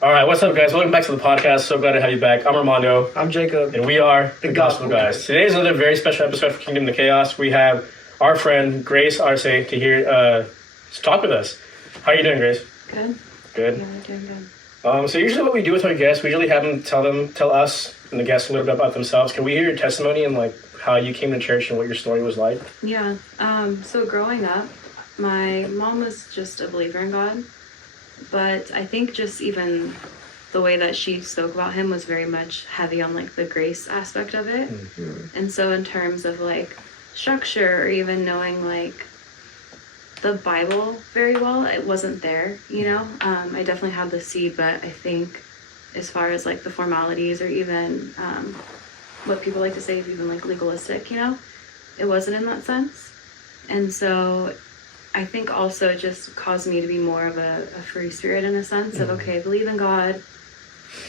All right, what's up, guys? Welcome back to the podcast. So glad to have you back. I'm Armando. I'm Jacob. And we are the Gospel Guys. Today is another very special episode for Kingdom to Chaos. We have our friend Grace Arce to talk with us. How are you doing, Grace? Good. Good. Yeah, we're doing good. So usually what we do with our guests, we usually have them tell us and the guests a little bit about themselves. Can we hear your testimony and like how you came to church and what your story was like? Yeah. So growing up, my mom was just a believer in God, but I think just even the way that she spoke about him was very much heavy on like the grace aspect of it. Mm-hmm. And so in terms of like structure or even knowing like the Bible very well, it wasn't there, you know? I definitely had the seed, but I think as far as like the formalities or even what people like to say is even like legalistic, you know, it wasn't in that sense. And so I think also it just caused me to be more of a free spirit in a sense of, okay, I believe in God,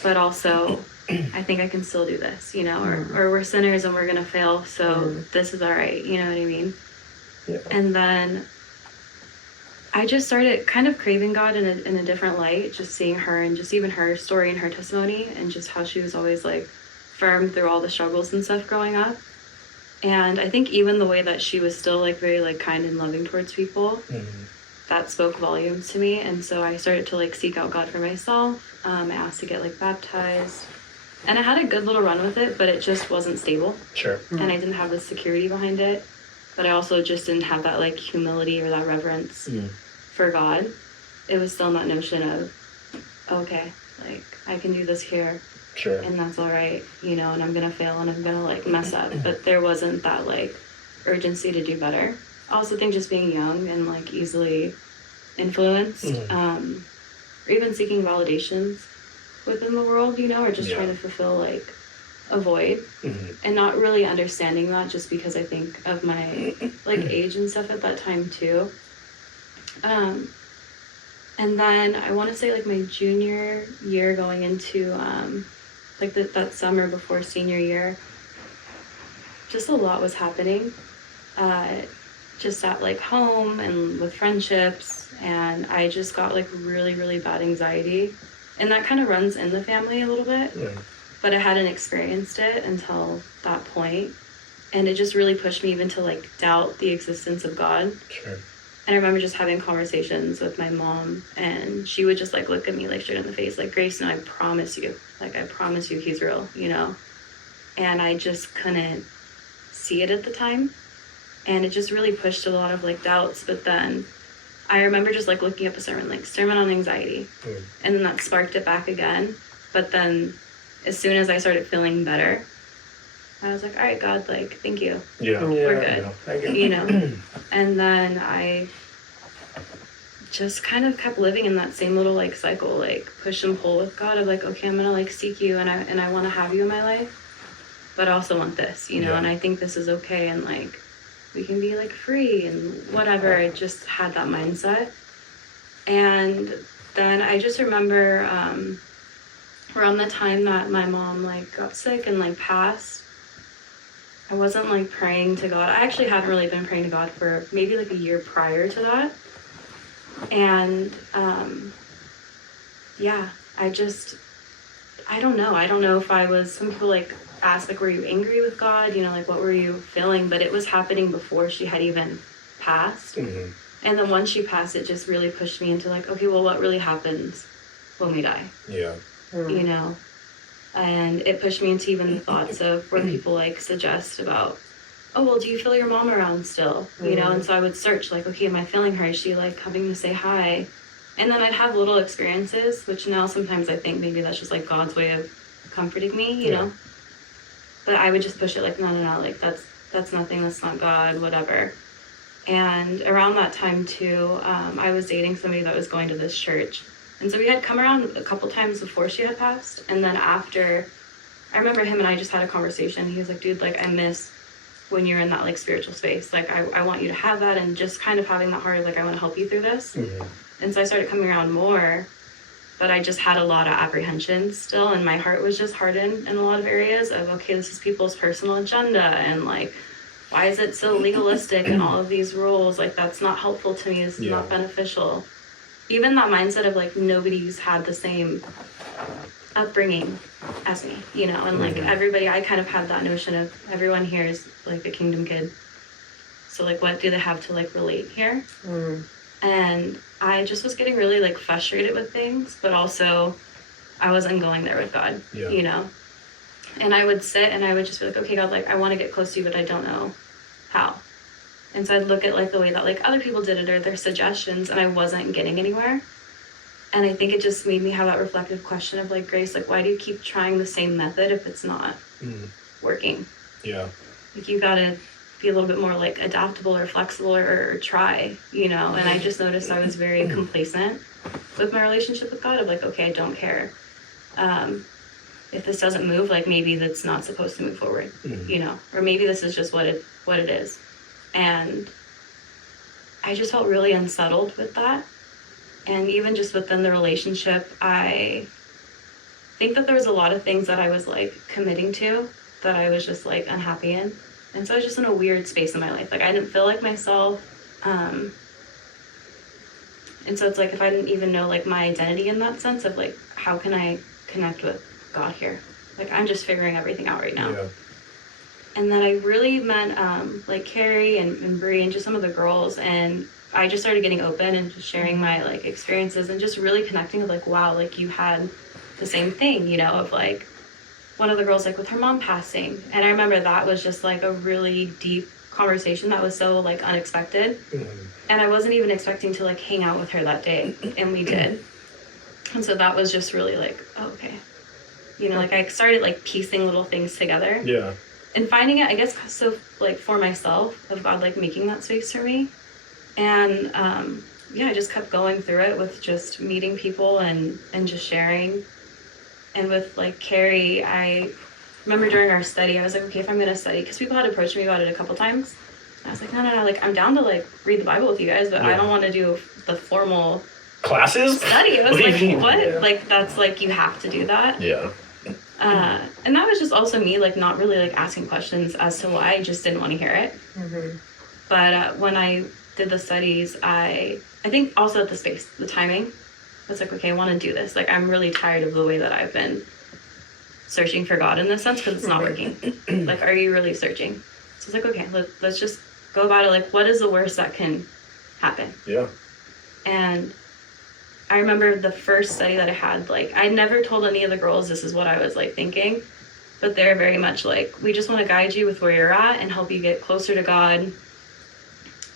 but also I think I can still do this, you know, or we're sinners and we're going to fail. So this is all right. You know what I mean? Yeah. And then I just started kind of craving God in a different light, just seeing her and just even her story and her testimony and just how she was always like firm through all the struggles and stuff growing up. And I think even the way that she was still like very like kind and loving towards people, that spoke volumes to me. And so I started to like seek out God for myself. I asked to get like baptized, and I had a good little run with it, but it just wasn't stable. Sure. And I didn't have the security behind it, but I also just didn't have that like humility or that reverence for God. It was still that notion of, okay, like I can do this here. Sure. And that's all right, you know, and I'm going to fail and I'm going to like mess up. But there wasn't that like urgency to do better. I also think just being young and like easily influenced, or even seeking validations within the world, you know, or just trying to fulfill like a void and not really understanding that just because I think of my like age and stuff at that time too. And then I want to say like my junior year going into like that summer before senior year, just a lot was happening, just at like home and with friendships, and I just got like really, really bad anxiety, and that kind of runs in the family a little bit, but I hadn't experienced it until that point, and it just really pushed me even to like doubt the existence of God. Sure. And I remember just having conversations with my mom, and she would just like look at me like straight in the face, like, Grace, no, I promise you he's real, you know? And I just couldn't see it at the time. And it just really pushed a lot of like doubts. But then I remember just like looking up a sermon, like Sermon on Anxiety. And then that sparked it back again. But then as soon as I started feeling better, I was like, all right, God, like, thank you. Yeah. We're good. You know? And then I just kind of kept living in that same little like cycle, like push and pull with God of like, okay, I'm gonna like seek you and I want to have you in my life, but I also want this, you know, and I think this is okay, and like we can be like free and whatever. I just had that mindset. And then I just remember around the time that my mom like got sick and like passed, I wasn't like praying to God. I actually hadn't really been praying to God for maybe like a year prior to that. And I don't know if I was, some people like ask like, were you angry with God, you know, like what were you feeling? But it was happening before she had even passed. And then once she passed, it just really pushed me into like, okay, well, what really happens when we die? You know, and it pushed me into even the thoughts of where people like suggest about, oh, well, do you feel your mom around still? You know, and so I would search like, okay, am I feeling her? Is she like coming to say hi? And then I'd have little experiences, which now sometimes I think maybe that's just like God's way of comforting me, you know? But I would just push it like, no, like that's nothing, that's not God, whatever. And around that time too, I was dating somebody that was going to this church. And so we had come around a couple times before she had passed. And then after, I remember him and I just had a conversation. He was like, dude, like I miss when you're in that like spiritual space. Like I want you to have that, and just kind of having that heart of like, I want to help you through this. And so I started coming around more, but I just had a lot of apprehension still, and my heart was just hardened in a lot of areas of, okay, this is people's personal agenda, and like, why is it so legalistic and all of these rules? Like, that's not helpful to me, it's not beneficial. Even that mindset of like, nobody's had the same upbringing as me, you know, and like everybody, I kind of had that notion of everyone here is like a kingdom kid. So like, what do they have to like relate here? And I just was getting really like frustrated with things, but also I wasn't going there with God, you know? And I would sit and I would just be like, okay, God, like I want to get close to you, but I don't know how. And so I'd look at like the way that like other people did it or their suggestions, and I wasn't getting anywhere. And I think it just made me have that reflective question of like, Grace, like, why do you keep trying the same method if it's not working? Yeah. Like, you gotta be a little bit more like adaptable or flexible or try, you know? And I just noticed I was very complacent with my relationship with God of like, okay, I don't care. If this doesn't move, like maybe that's not supposed to move forward, you know? Or maybe this is just what it is. And I just felt really unsettled with that. And even just within the relationship, I think that there was a lot of things that I was like committing to that I was just like unhappy in. And so I was just in a weird space in my life. Like I didn't feel like myself. And so it's like, if I didn't even know like my identity in that sense of like, how can I connect with God here? Like I'm just figuring everything out right now. And then I really met like Carrie and Bree and just some of the girls, and I just started getting open and just sharing my like experiences and just really connecting with like, wow, like you had the same thing, you know, of like one of the girls like with her mom passing. And I remember that was just like a really deep conversation that was so like unexpected. And I wasn't even expecting to like hang out with her that day, and we did. And so that was just really like, oh, okay. You know, like I started like piecing little things together. Yeah. And finding it, I guess, so like for myself of God like making that space for me. And I just kept going through it with just meeting people and just sharing. And with like Carrie, I remember during our study, I was like, okay, if I'm going to study, because people had approached me about it a couple times. And I was like, no, like I'm down to like read the Bible with you guys, but I don't want to do the formal classes study. I was What do you like, mean? what? Yeah. Like that's like, you have to do that. Yeah. And that was just also me like not really like asking questions as to why. I just didn't want to hear it. But when I did the studies, I think also at the timing, I was like, okay, I want to do this. Like I'm really tired of the way that I've been searching for God in this sense, because it's not working. Like, are you really searching? So it's like, okay, let's just go about it. Like, what is the worst that can happen? Yeah. And I remember the first study that I had, like, I never told any of the girls this is what I was, like, thinking. But they're very much like, we just want to guide you with where you're at and help you get closer to God.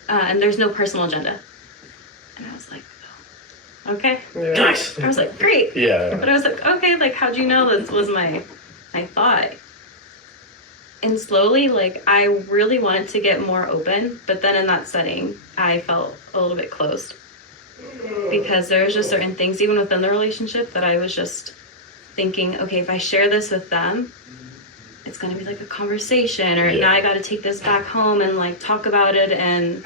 And there's no personal agenda. And I was like, oh, okay. Yeah. Nice. I was like, great. Yeah. But I was like, okay, like, how'd you know this was my thought? And slowly, like, I really wanted to get more open. But then in that setting, I felt a little bit closed. Because there was just certain things, even within the relationship, that I was just thinking, okay, if I share this with them, it's going to be like a conversation, or now I got to take this back home and like talk about it, and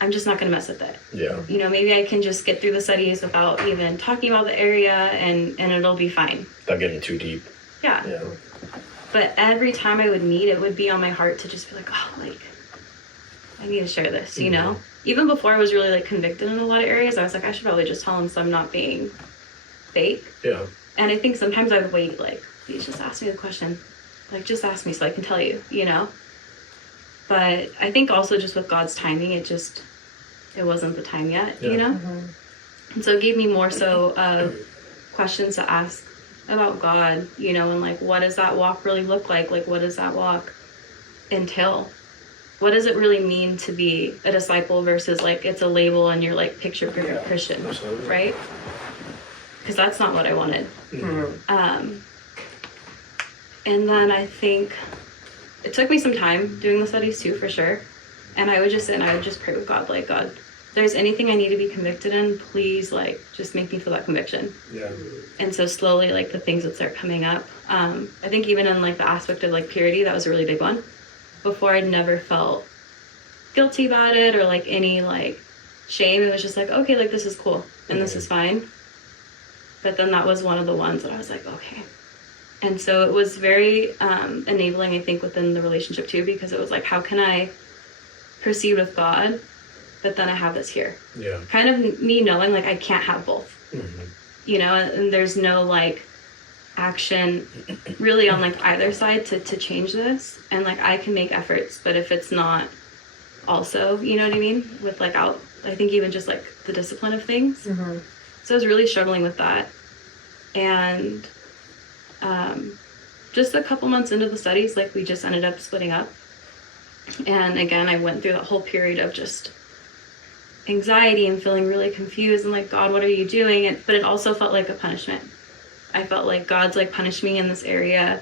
I'm just not going to mess with it. Yeah. You know, maybe I can just get through the studies without even talking about the area, and it'll be fine. Without getting too deep. Yeah. Yeah. But every time I would meet, it would be on my heart to just be like, oh, like, I need to share this, you know? Even before I was really like convicted in a lot of areas, I was like, I should probably just tell him so I'm not being fake. Yeah. And I think sometimes I would wait, like, please just ask me the question. Like, just ask me so I can tell you, you know? But I think also just with God's timing, it wasn't the time yet, you know? And so it gave me more so questions to ask about God, you know, and like, what does that walk really look like? Like, what does that walk entail? What does it really mean to be a disciple versus like it's a label and you're like picture perfect Christian, absolutely. Right? Because that's not what I wanted. And then I think it took me some time doing the studies too, for sure. And I would just sit and I would just pray with God, like, God, if there's anything I need to be convicted in, please, like, just make me feel that conviction. Yeah. And so slowly, like, the things would start coming up. I think even in like the aspect of like purity, that was a really big one. Before, I'd never felt guilty about it or like any like shame. It was just like, okay, like this is cool and this is fine. But then that was one of the ones that I was like, okay. And so it was very enabling, I think, within the relationship too, because it was like, how can I proceed with God, but then I have this here? Yeah. Kind of me knowing like I can't have both. and there's no like action really on like either side to change this. And like I can make efforts, but if it's not also, you know what I mean, with like out, I think even just like the discipline of things. So I was really struggling with that. And just a couple months into the studies, like we just ended up splitting up. And again, I went through that whole period of just anxiety and feeling really confused and like, God, what are you doing? But it also felt like a punishment. I felt like God's like punished me in this area.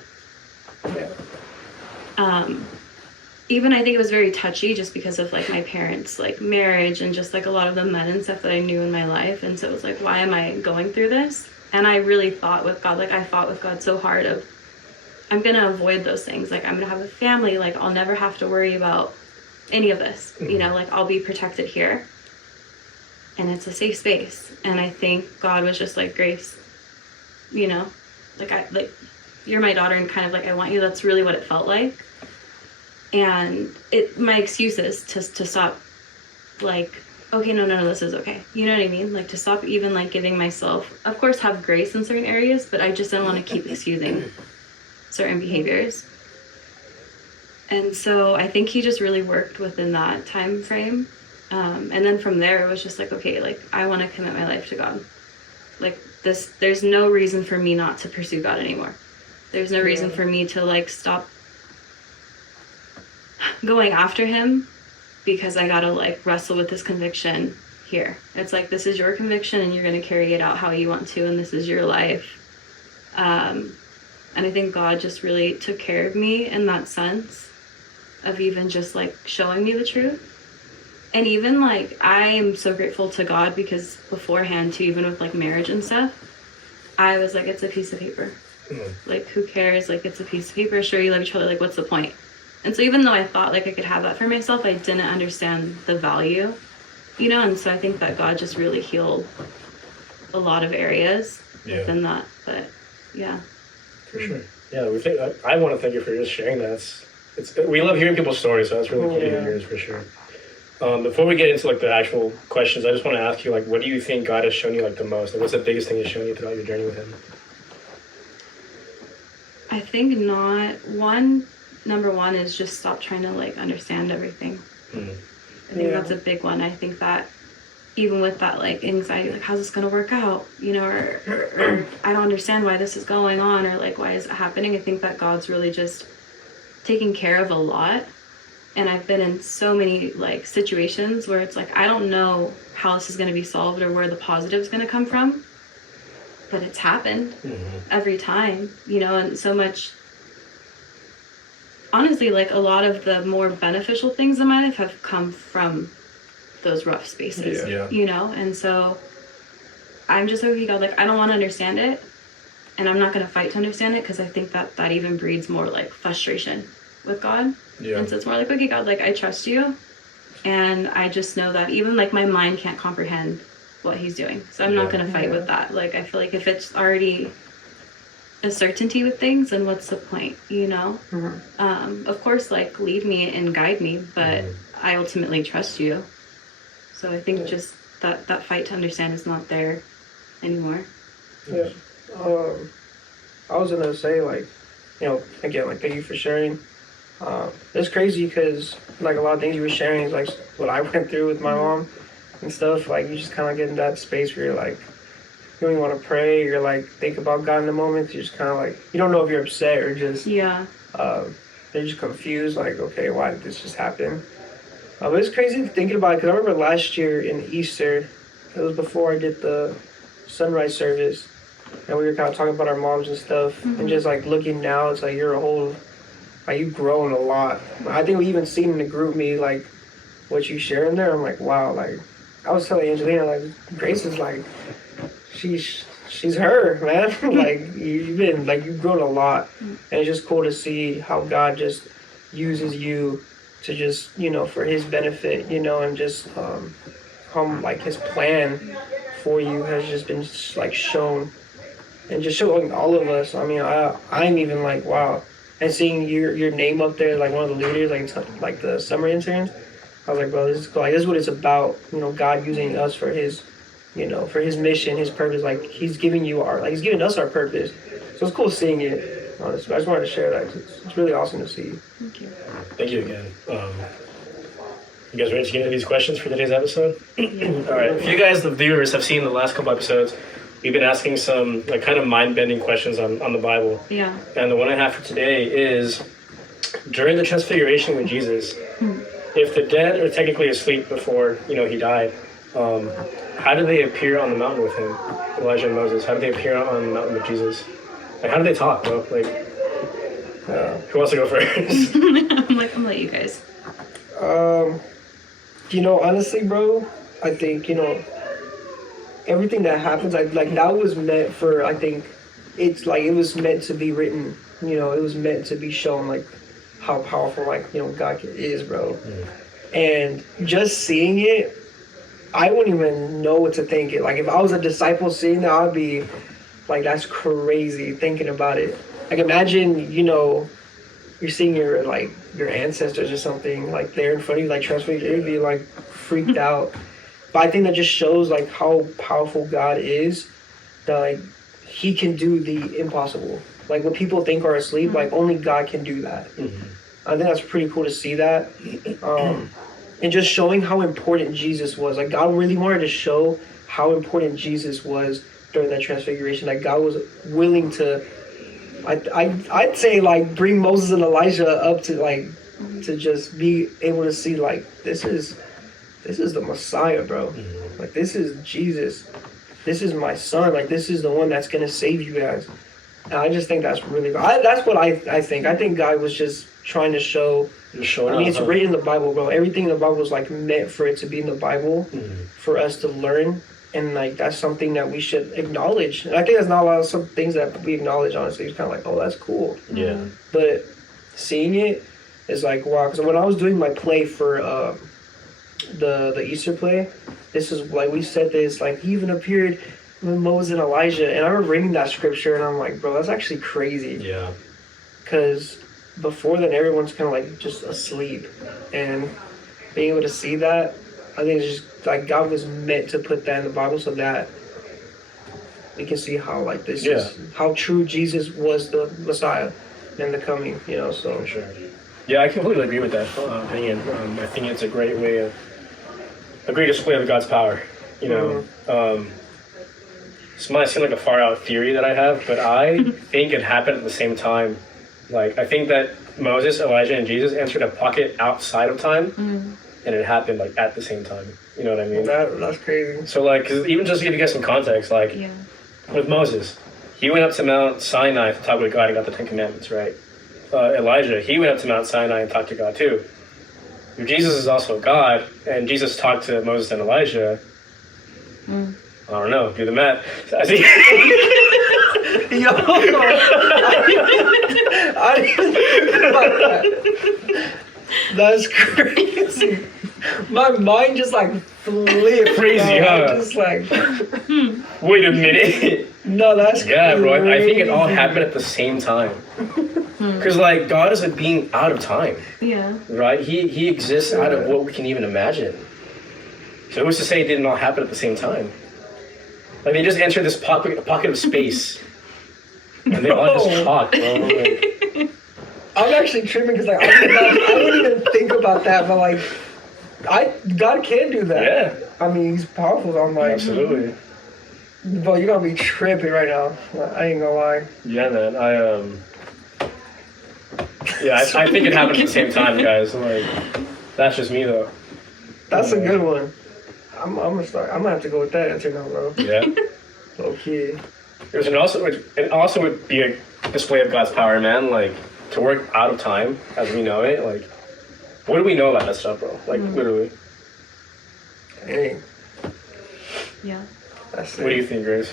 Even I think it was very touchy just because of like my parents' like marriage and just like a lot of the men and stuff that I knew in my life. And so it was like, why am I going through this? And I really thought with God, like I fought with God so hard of, I'm going to avoid those things. Like I'm going to have a family. Like I'll never have to worry about any of this, like I'll be protected here. And it's a safe space. And I think God was just like, Grace, like you're my daughter and kind of like, I want you. That's really what it felt like. And my excuse is to stop like, okay, no, this is okay. You know what I mean? Like to stop even like giving myself, of course, have grace in certain areas, but I just didn't want to keep excusing certain behaviors. And so I think he just really worked within that time frame. And then from there, it was just like, okay, like I want to commit my life to God. Like there's no reason for me not to pursue God anymore. There's no reason for me to like stop going after him because I gotta like wrestle with this conviction here. It's like, this is your conviction and you're going to carry it out how you want to, and this is your life. And I think God just really took care of me in that sense of even just like showing me the truth. And even like, I am so grateful to God because beforehand too, even with like marriage and stuff, I was like, it's a piece of paper. Like, who cares? Like, it's a piece of paper. Sure, you love each other. Like, what's the point? And so even though I thought like I could have that for myself, I didn't understand the value, and so I think that God just really healed a lot of areas within that. But yeah. For sure. Yeah, I want to thank you for just sharing that. We love hearing people's stories, so that's really cool to hear yours for sure. Before we get into like the actual questions, I just want to ask you, like, what do you think God has shown you like the most? Like, what's the biggest thing He's shown you throughout your journey with Him? I think number one is just stop trying to like understand everything. I think that's a big one. I think that even with that like anxiety, like how's this going to work out, or I don't understand why this is going on, or like why is it happening. I think that God's really just taking care of a lot. And I've been in so many like situations where it's like, I don't know how this is going to be solved or where the positive is going to come from, but it's happened every time, and so much. Honestly, like a lot of the more beneficial things in my life have come from those rough spaces, and so I'm just okay, God, like I don't want to understand it, and I'm not going to fight to understand it, because I think that even breeds more like frustration with God. And so it's more like, okay, God, like I trust you, and I just know that even like my mind can't comprehend what He's doing, so I'm not going to fight with that. Like I feel like if it's already a certainty with things, then what's the point, Of course, like lead me and guide me, but I ultimately trust you. So I think just that fight to understand is not there anymore. I was gonna say, like, again, like, thank you for sharing. It's crazy because like a lot of things you were sharing is like what I went through with my mom and stuff. Like you just kind of get in that space where you're like, you don't even want to pray. You're like, think about God in the moment. You're just kind of like, you don't know if you're upset or just, they're just confused. Like, okay, why did this just happen? But it's crazy thinking about it, because I remember last year in Easter, it was before I did the sunrise service, and we were kind of talking about our moms and stuff, and just like looking now, it's like you've grown a lot. I think we even seen in the group me, like, what you share in there. I'm like, wow, like, I was telling Angelina, like, Grace is like, she's her, man. Like, you've grown a lot. And it's just cool to see how God just uses you to just, for His benefit, and just how, like, His plan for you has just been, like, shown. And just showing all of us. I mean, I'm even like, wow. And seeing your name up there, like one of the leaders, like the summer interns, I was like, bro, this is cool. Like, this is what it's about. God using us for His you know, for his mission, his purpose. Like he's giving you our, like he's giving us our purpose. So it's cool seeing it. Honestly, I just wanted to share that. 'Cause it's really awesome to see. Thank you. Thank you again. You guys ready to get into these questions for today's episode? Yeah. All right. If you guys, the viewers, have seen the last couple episodes, we've been asking some like kind of mind-bending questions on the Bible. Yeah. And the one I have for today is, during the transfiguration with Jesus, if the dead are technically asleep before, you know, he died, how did they appear on the mountain with him, Elijah and Moses? How did they appear on the mountain with Jesus? Like, how did they talk, bro? Like, who wants to go first? I'm gonna let you guys. You know, honestly, bro, I think, you know, everything that happens, like that was meant for, I think, it's like, it was meant to be written, you know, it was meant to be shown, like, how powerful, like, you know, God is, bro. And just seeing it, I wouldn't even know what to think. Like, if I was a disciple seeing that, I'd be like, that's crazy thinking about it. Like, imagine, you know, you're seeing your, like, your ancestors or something, like, there in front of you, like, transfigured, you'd be, like, freaked out. But I think that just shows, like, how powerful God is, that, like, he can do the impossible. Like, what people think are asleep, like, only God can do that. I think that's pretty cool to see that. And just showing how important Jesus was. Like, God really wanted to show how important Jesus was during that transfiguration. Like, God was willing to, I'd say, like, bring Moses and Elijah up to, like, to just be able to see, like, this is the Messiah, bro. Like, this is Jesus. This is my son. Like, this is the one that's going to save you guys. And I just think that's really, that's what I think. I think God was just trying to show. Just showing I mean, off, it's written in the Bible, bro. Everything in the Bible is, like, meant for it to be in the Bible, for us to learn. And, like, that's something that we should acknowledge. And I think there's not a lot of some things that we acknowledge, honestly. It's kind of like, oh, that's cool. Yeah. But seeing it is like, wow. Because when I was doing my play for the Easter play, this is, like, we said this, like, he even appeared with Moses and Elijah. And I remember reading that scripture, and I'm like, bro, that's actually crazy. Yeah. Because before then, everyone's kind of, like, just asleep. And being able to see that, I think it's just, like, God was meant to put that in the Bible so that we can see how, like, this is, how true Jesus was the Messiah and the coming, you know, so. For sure. Yeah, I completely agree with that opinion. I think it's a great display of God's power, you know. This might seem like a far out theory that I have, but I think it happened at the same time. Like, I think that Moses, Elijah, and Jesus entered a pocket outside of time, and it happened, like, at the same time. You know what I mean? That's crazy. So, like, 'cause even just to give you guys some context, like, with Moses, he went up to Mount Sinai to talk with God and got the Ten Commandments, right? Elijah, he went up to Mount Sinai and talked to God too. Jesus is also God, and Jesus talked to Moses and Elijah. I don't know, do the math. I see. Yo, I didn't think about that. That's crazy. My mind just, like, flipped. Crazy, bro. huh? Just like, Wait a minute. no, that's Yeah, crazy. bro, I think it all happened at the same time. Because, like, God is a being out of time, Yeah. right? He exists out of what we can even imagine. So who's to say it didn't all happen at the same time? Like, they just entered this pocket of space, and they all just talked, bro. Like, I'm actually tripping because, like, I wouldn't even think about that, but, like, God can do that. Yeah. I mean, he's powerful. I'm like, absolutely. bro, you're gonna be tripping right now. I ain't gonna lie. Yeah, man. I think it happened at the same time, guys. Like, that's just me, though. That's a good one. I'm gonna start. I'm gonna have to go with that answer now, bro. Yeah. Okay. It also would be a display of God's power, man. Like, to work out of time as we know it. Like, what do we know about that stuff, bro? Like, literally. Hey, Yeah. that's What do you it. think, Grace?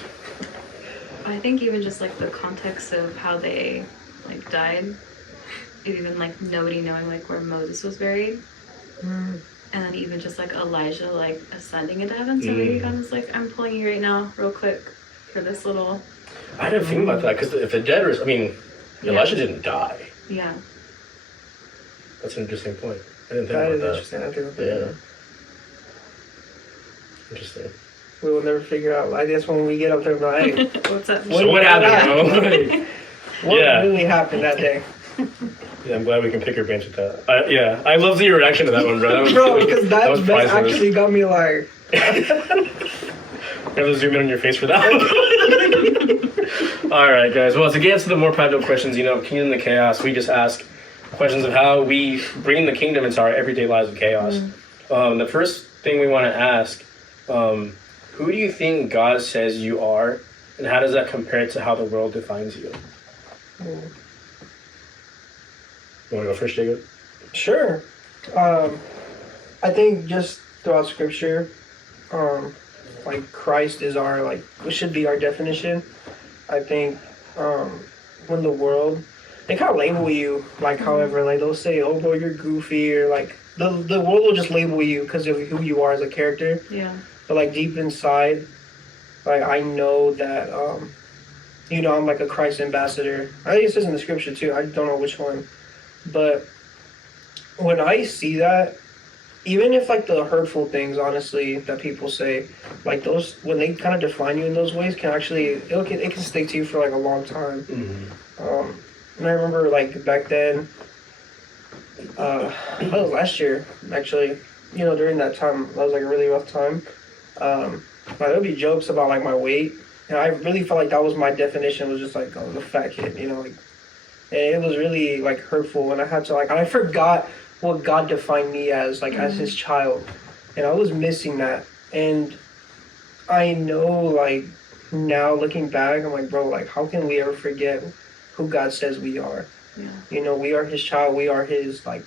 I think even just like the context of how they like died, even like nobody knowing like where Moses was buried, and then even just like Elijah like ascending into heaven. So maybe God was like, I'm pulling you right now, real quick, for this little. I didn't think about that because if the dead are, I mean, Elijah didn't die. Yeah. That's an interesting point. I didn't think That about is that. interesting. I think about Yeah. that. Interesting. we will never figure out. I guess when we get up there, we'll be like, hey, What's up? So what happened, bro? what Yeah. really happened that day? Yeah, I'm glad we can pick your brains with that. I love your reaction to that one, bro. That was, Bro, because that was that priceless. actually got me like, You have to zoom in on your face for that one. All right, guys. Well, to get into the more practical questions, Kingdom of Chaos, we just ask questions of how we bring the kingdom into our everyday lives of chaos. The first thing we want to ask, who do you think God says you are, and how does that compare to how the world defines you? You want to go first, Jacob? sure. I think just throughout Scripture, like Christ is our it should be our definition. I think when the world they kind of label you however they'll say, oh bro, you're goofy, or the world will just label you because of who you are as a character. Yeah. But deep inside, I know that I'm like a Christ ambassador. I think it says in the Scripture too. I don't know which one, but when I see that, even if the hurtful things, honestly, that people say, those when they kind of define you in those ways, can actually it can stick to you for a long time. Mm-hmm. And I remember back then, that was last year actually. During that time, that was a really rough time. There would be jokes about my weight, and I really felt like that was my definition. Was just oh, the fat kid, and it was really hurtful. And I had to I forgot what God defined me as as His child, and I was missing that. And I know now looking back, I'm bro, how can we ever forget who God says we are? Yeah. We are His child. We are His we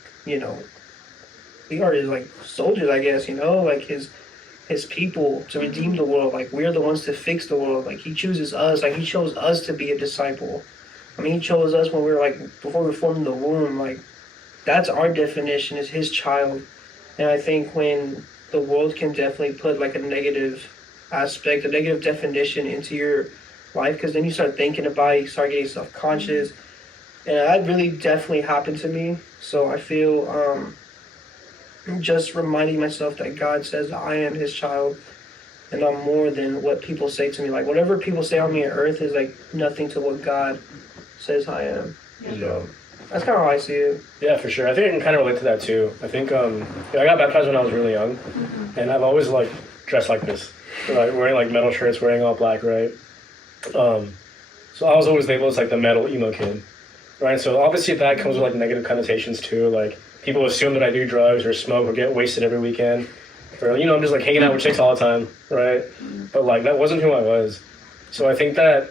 are His soldiers, I guess. His people to redeem the world. We're the ones to fix the world. He chooses us. He chose us to be a disciple. He chose us when we were before we formed in the womb. That's our definition, is His child. And I think when the world can definitely put a negative aspect, a negative definition into your life, because then you start thinking about it, you start getting self-conscious. And that really definitely happened to me. So I feel just reminding myself that God says I am His child, and I'm more than what people say to me. Whatever people say on me on earth is nothing to what God says I am. Yeah. So that's kind of how I see it. Yeah, for sure. I think I can kind of relate to that too. I think I got baptized when I was really young, and I've always dressed like this, wearing metal shirts, wearing all black, right? So I was always labeled as the metal emo kid, right? So obviously that comes with negative connotations too. People assume that I do drugs or smoke or get wasted every weekend, or I'm just hanging out with chicks all the time, right? But that wasn't who I was. So I think that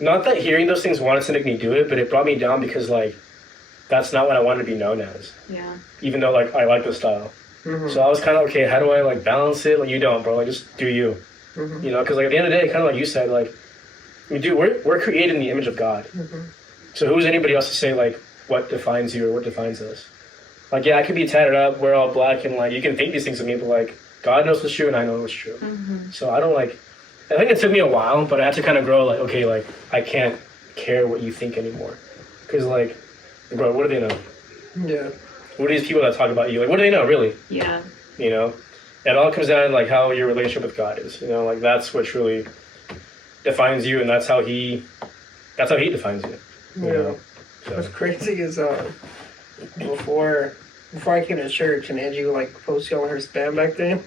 not that hearing those things wanted to make me do it, but it brought me down because that's not what I wanted to be known as. Yeah. Even though I like the style. Mm-hmm. So I was kind of okay. How do I balance it? You don't, bro. Just do you. Mm-hmm. Because at the end of the day, kind of like you said, we're created in the image of God. Mm-hmm. So who's anybody else to say what defines you or what defines us? Yeah, I could be tatted up, wear all black, and you can think these things of me, but God knows what's true and I know what's true. Mm-hmm. So I don't I think it took me a while, but I had to kind of grow. Okay, I can't care what you think anymore, because bro, what do they know? Yeah. What are these people that talk about you? What do they know, really? Yeah. It all comes down to how your relationship with God is. That's what truly defines you, and that's how He defines you. Yeah. So. What's crazy is before I came to church and Angie would post you on her spam back then,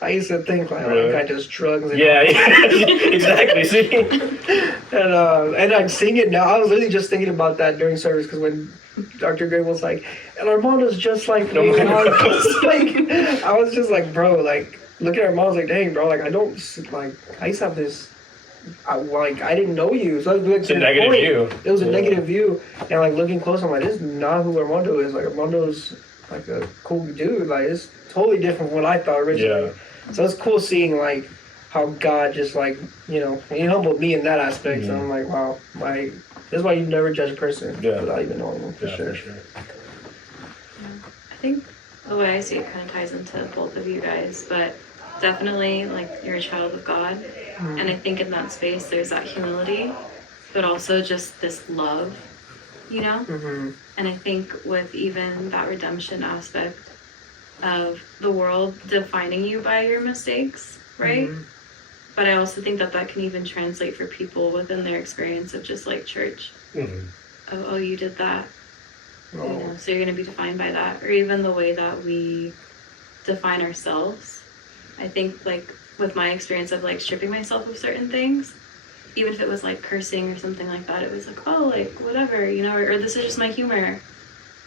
I used to think Really? I just drugs and Yeah, exactly. See, and I'd sing it now. I was literally just thinking about that during service, because when Dr. Gray was and Armando's just like me. And I was just bro, look at Armando, I was dang, bro, I don't I used to have this. I didn't know you, so it's a negative view. It was a negative view, and looking close, I'm this is not who Armando is. Armando's a cool dude. It's totally different from what I thought originally. Yeah. So it's cool seeing how God just he humbled me in that aspect. Mm-hmm. So I'm wow, this is why you never judge a person without even knowing them for Yeah, sure. for sure. I think the way I see it kind of ties into both of you guys, but definitely you're a child of God. Mm-hmm. And I think in that space there's that humility, but also just this love, Mm-hmm. And I think with even that redemption aspect of the world defining you by your mistakes, right? Mhm. But I also think that that can even translate for people within their experience of just like church. Mhm. Oh, you did that. You Oh. know, so you're going to be defined by that. Or even the way that we define ourselves. I think, like, with my experience of like stripping myself of certain things, even if it was like cursing or something like that, it was like, oh, like, whatever, you know, or this is just my humor.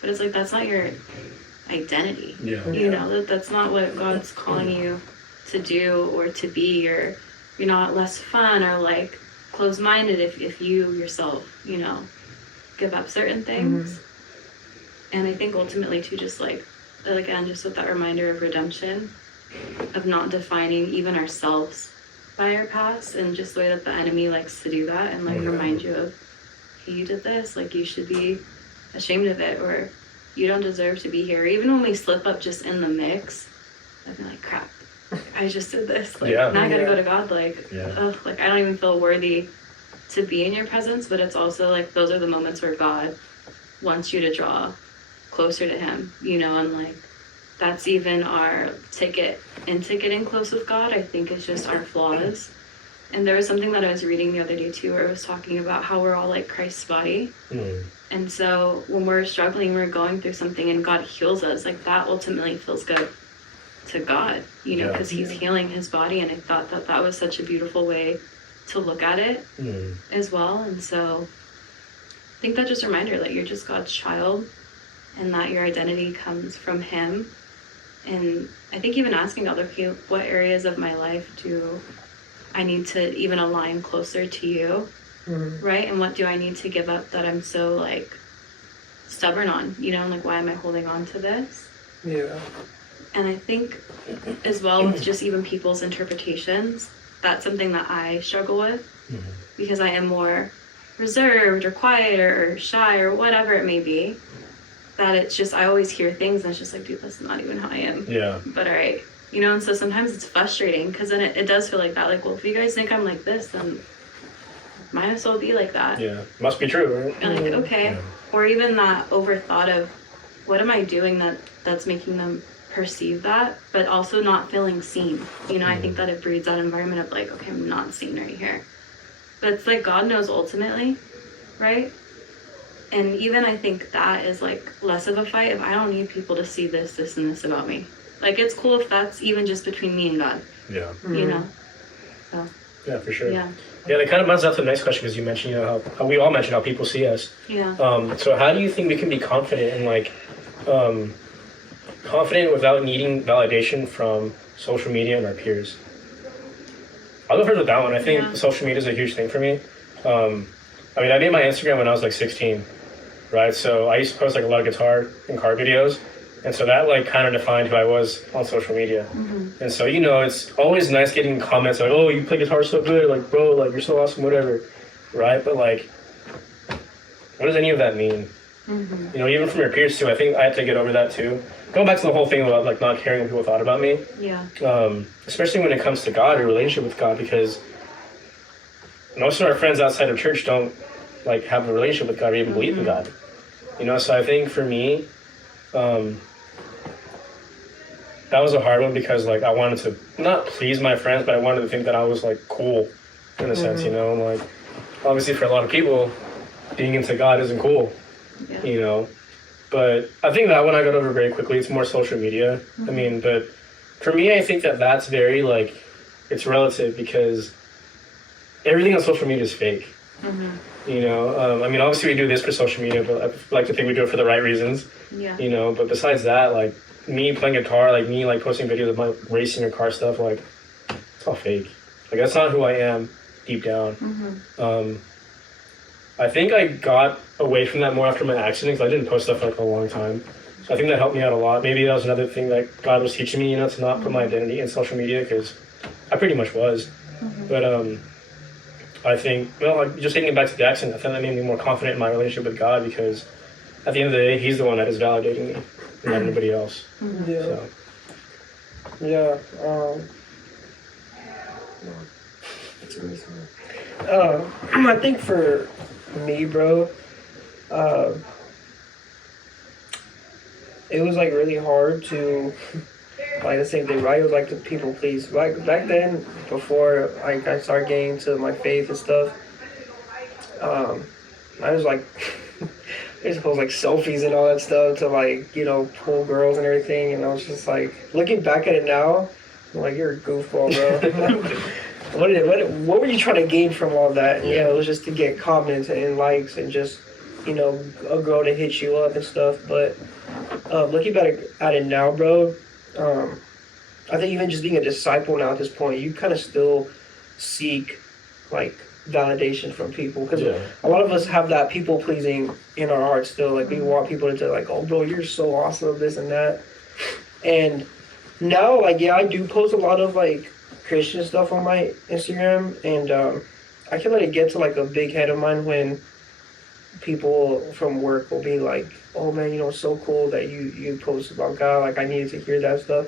But it's like, that's not your identity. Yeah. You know, that's not what God's calling you to do or to be, or you're not less fun or like closed-minded if you yourself, you know, give up certain things. And I think ultimately too, just like, again, just with that reminder of redemption, of not defining even ourselves by our past, and just the way that the enemy likes to do that and like remind you of, hey, you did this, like you should be ashamed of it, or you don't deserve to be here. Even when we slip up just in the mix, I'd be like, crap, I just did this. Like, Yeah. now I gotta go to God. Like, Yeah. ugh, like I don't even feel worthy to be in your presence. But it's also like those are the moments where God wants you to draw closer to Him, you know, and like that's even our ticket into getting close with God. I think it's just our flaws. And there was something that I was reading the other day too, where it was talking about how we're all like Christ's body. Mhm. And so when we're struggling, we're going through something and God heals us, like that ultimately feels good to God, you know, Yeah. because He's healing His body. And I thought that that was such a beautiful way to look at it Mhm. as well. And so I think that's just a reminder that you're just God's child and that your identity comes from Him. And I think even asking God, okay, what areas of my life do I need to even align closer to you, Mhm. right? And what do I need to give up that I'm so like stubborn on, you know, and like why am I holding on to this? Yeah. And I think as well with just even people's interpretations, that's something that I struggle with Mhm. because I am more reserved or quiet or shy or whatever it may be. That it's just, I always hear things and it's just like, dude, that's not even how I am. Yeah. But all right, you know, and so sometimes it's frustrating because then it does feel like that. Like, well, if you guys think I'm like this, then might as well be like that. Yeah. Must be true, right? And like, okay. Yeah. Or even that overthought of what am I doing that's making them perceive that, but also not feeling seen. You know, I think that it breeds that environment of like, okay, I'm not seen right here. But it's like God knows ultimately, right? And even I think that is like less of a fight if I don't need people to see this, this, and this about me. Like it's cool if that's even just between me and God, Yeah. you know? So, Yeah, for sure. yeah. Yeah, that kind of runs out to the next question because you mentioned, you know, how we all mentioned how people see us. Yeah. So how do you think we can be confident and like confident without needing validation from social media and our peers? I'll go first with that one. I think Yeah. social media is a huge thing for me. I mean, I made my Instagram when I was like 16, right? So I used to post like a lot of guitar and car videos. And so that like kind of defined who I was on social media. Mm-hmm. And so, you know, it's always nice getting comments like, oh, you play guitar so good, like, bro, like, you're so awesome, whatever, right? But like, what does any of that mean? Mm-hmm. You know, even from your peers too, I think I had to get over that too. Going back to the whole thing about like not caring what people thought about me, Yeah. especially when it comes to God or relationship with God, because most of our friends outside of church don't like have a relationship with God or even believe in God. You know, so I think for me, that was a hard one because like I wanted to not please my friends, but I wanted to think that I was like cool in a sense, you know, and like obviously for a lot of people, being into God isn't cool, Yeah. you know. But I think that one I got over very quickly. It's more social media. I mean, but for me, I think that that's very like it's relative because everything on social media is fake. Mm-hmm. You know, I mean, obviously we do this for social media, but I like to think we do it for the right reasons. Yeah. You know, but besides that, like me playing guitar, like me like posting videos of my racing or car stuff, like it's all fake. Like that's not who I am deep down. Mm-hmm. I think I got away from that more after my accident because I didn't post stuff for like a long time. So I think that helped me out a lot. Maybe that was another thing that God was teaching me, you know, to not put my identity in social media because I pretty much was. But I think, well, like just taking it back to the accident, I think that made me more confident in my relationship with God because at the end of the day, He's the one that is validating me, not anybody else. Yeah. So, Yeah. I think for me, bro, it was like really hard to like the same thing, right? It was like the people please. Like back then, before like I started getting into my faith and stuff, I was like, I suppose like selfies and all that stuff to like pull girls and everything, and I was just like looking back at it now, I'm like you're a goofball, bro. What were you trying to gain from all that? Yeah, it was just to get comments and likes and just a girl to hit you up and stuff. But looking back at it now, bro, I think even just being a disciple now at this point, you kind of still seek like validation from people because a lot of us have that people pleasing in our hearts still. Like we want people to tell like, oh, bro, you're so awesome, this and that. And now, like, I do post a lot of like Christian stuff on my Instagram, and I can let it get to like a big head of mine when people from work will be like, oh man, it's so cool that you post about God, like I needed to hear that stuff.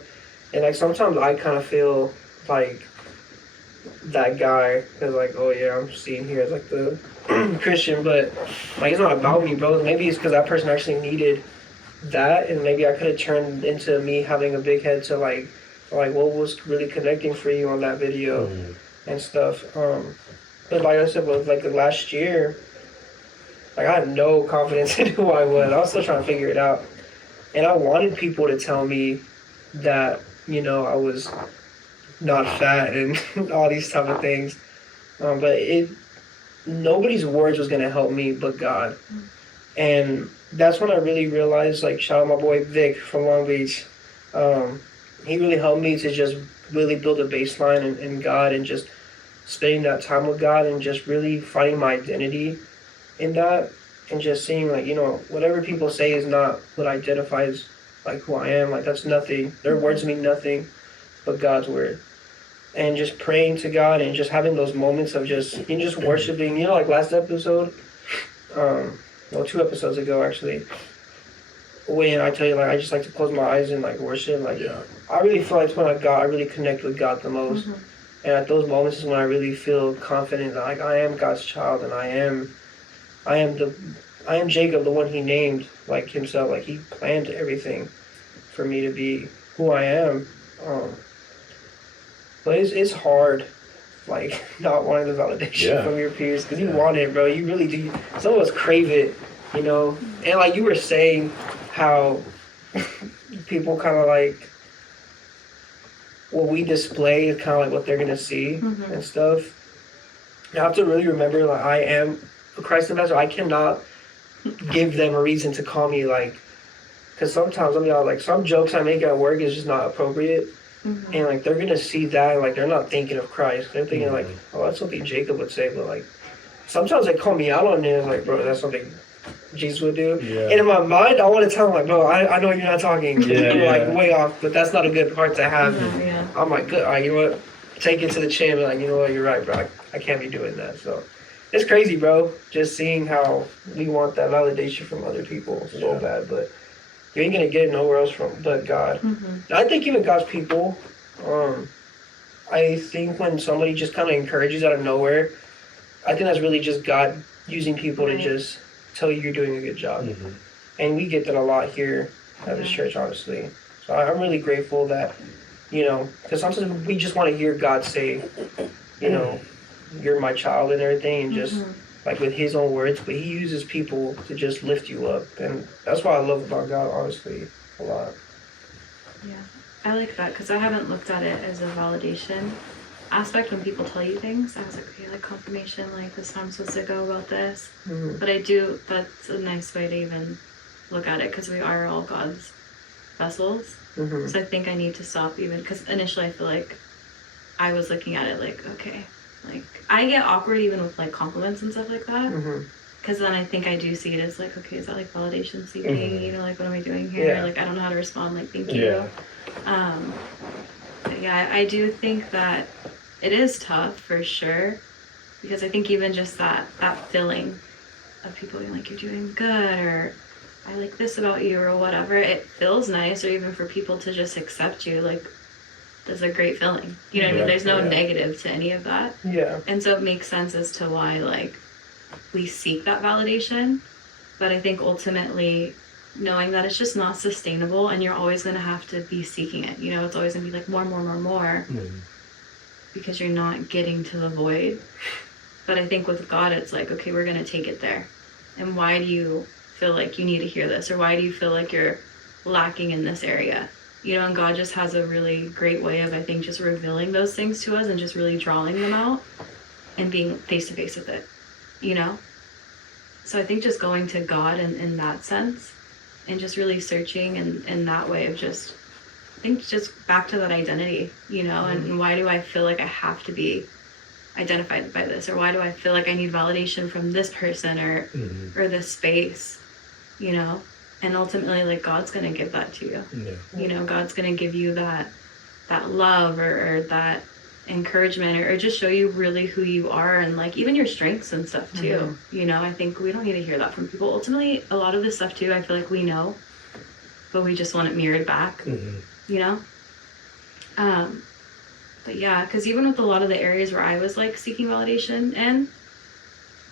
And like sometimes I kind of feel like that guy is like, oh yeah, I'm seen here as like the Christian, but like it's not about me, bro. Maybe it's because that person actually needed that, and maybe I could have turned into me having a big head to like what was really connecting for you on that video and stuff. But like I said, with like the last year, like I had no confidence in who I was. I was still trying to figure it out, and I wanted people to tell me that I was not fat and all these type of things. But nobody's words was gonna help me but God. And that's when I really realized, like, shout out my boy Vic from Long Beach. He really helped me to just really build a baseline in God and just spending that time with God and just really finding my identity in that and just seeing like, whatever people say is not what identifies like who I am. Like that's nothing. Their words mean nothing but God's word. And just praying to God and just having those moments of just worshiping, like last episode, 2 episodes ago actually, when I tell you like I just like to close my eyes and like worship, like I really feel like it's when I really connect with God the most. And at those moments is when I really feel confident that like I am God's child and I am Jacob, the one he named like himself, like he planned everything for me to be who I am. But it's hard, like, not wanting the validation from your peers, because you want it, bro. You really do. Some of us crave it, And, like, you were saying how people kind of, like, what we display is kind of like what they're going to see and stuff. You have to really remember, like, I am a Christ ambassador. I cannot give them a reason to call me, like, because sometimes, like, some jokes I make at work is just not appropriate. And like they're gonna see that and like they're not thinking of Christ. They're thinking like, oh, that's something Jacob would say. But like sometimes they call me out on it. Like, bro, that's something Jesus would do. And in my mind, I want to tell them like, bro, I know you're not talking. You're like way off, but that's not a good heart to have. I'm like, good. All right, you know what? Take it to the chin. Like, you know what? You're right, bro. I can't be doing that. So it's crazy, bro. Just seeing how we want that validation from other people so bad, but. You ain't gonna get it nowhere else but God. I think even God's people, I think when somebody just kind of encourages out of nowhere, I think that's really just God using people to just tell you you're doing a good job. And we get that a lot here at this church, honestly. So I'm really grateful that, because sometimes we just want to hear God say, you're my child and everything, and just like with his own words, but he uses people to just lift you up. And that's what I love about God, honestly, a lot. Yeah, I like that because I haven't looked at it as a validation aspect when people tell you things. I was like, okay, like confirmation, like this time I'm supposed to go about this. But that's a nice way to even look at it because we are all God's vessels. So I think I need to stop even, because initially I feel like I was looking at it like, okay, like I get awkward even with like compliments and stuff like that, because then I think I do see it as like, okay, is that like validation seeking? Like what am I doing here? Like I don't know how to respond. Like thank you. But yeah, I do think that it is tough for sure, because I think even just that feeling of people being like, you're doing good, or I like this about you, or whatever, it feels nice. Or even for people to just accept you, like. That's a great feeling. You know what I mean? There's no negative to any of that. And so it makes sense as to why, like, we seek that validation. But I think ultimately knowing that it's just not sustainable and you're always going to have to be seeking it. You know, it's always going to be like more, because you're not getting to the void. But I think with God, it's like, okay, we're going to take it there. And why do you feel like you need to hear this? Or why do you feel like you're lacking in this area? You know, and God just has a really great way of, I think, just revealing those things to us and just really drawing them out and being face to face with it, you know? So I think just going to God in that sense and just really searching in that way of just, I think just back to that identity, you know, and why do I feel like I have to be identified by this? Or why do I feel like I need validation from this person or this space, you know? And ultimately, like, God's going to give that to you. Yeah. You know, God's going to give you that love or that encouragement or just show you really who you are and, like, even your strengths and stuff, too. You know, I think we don't need to hear that from people. Ultimately, a lot of this stuff, too, I feel like we know, but we just want it mirrored back, you know? But, yeah, because even with a lot of the areas where I was, like, seeking validation in,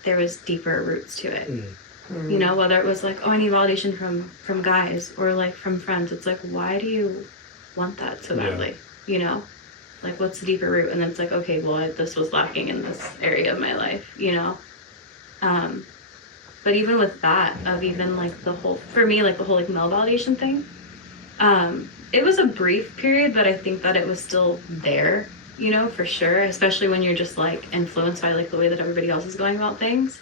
there was deeper roots to it. You know, whether it was like, oh, I need validation from guys or like from friends. It's like, why do you want that so badly? You know, like, what's the deeper root? And then it's like, okay, well, this was lacking in this area of my life, you know? But even with that, of even like the whole, for me, like the whole like male validation thing, it was a brief period, but I think that it was still there, you know, for sure, especially when you're just like influenced by like the way that everybody else is going about things.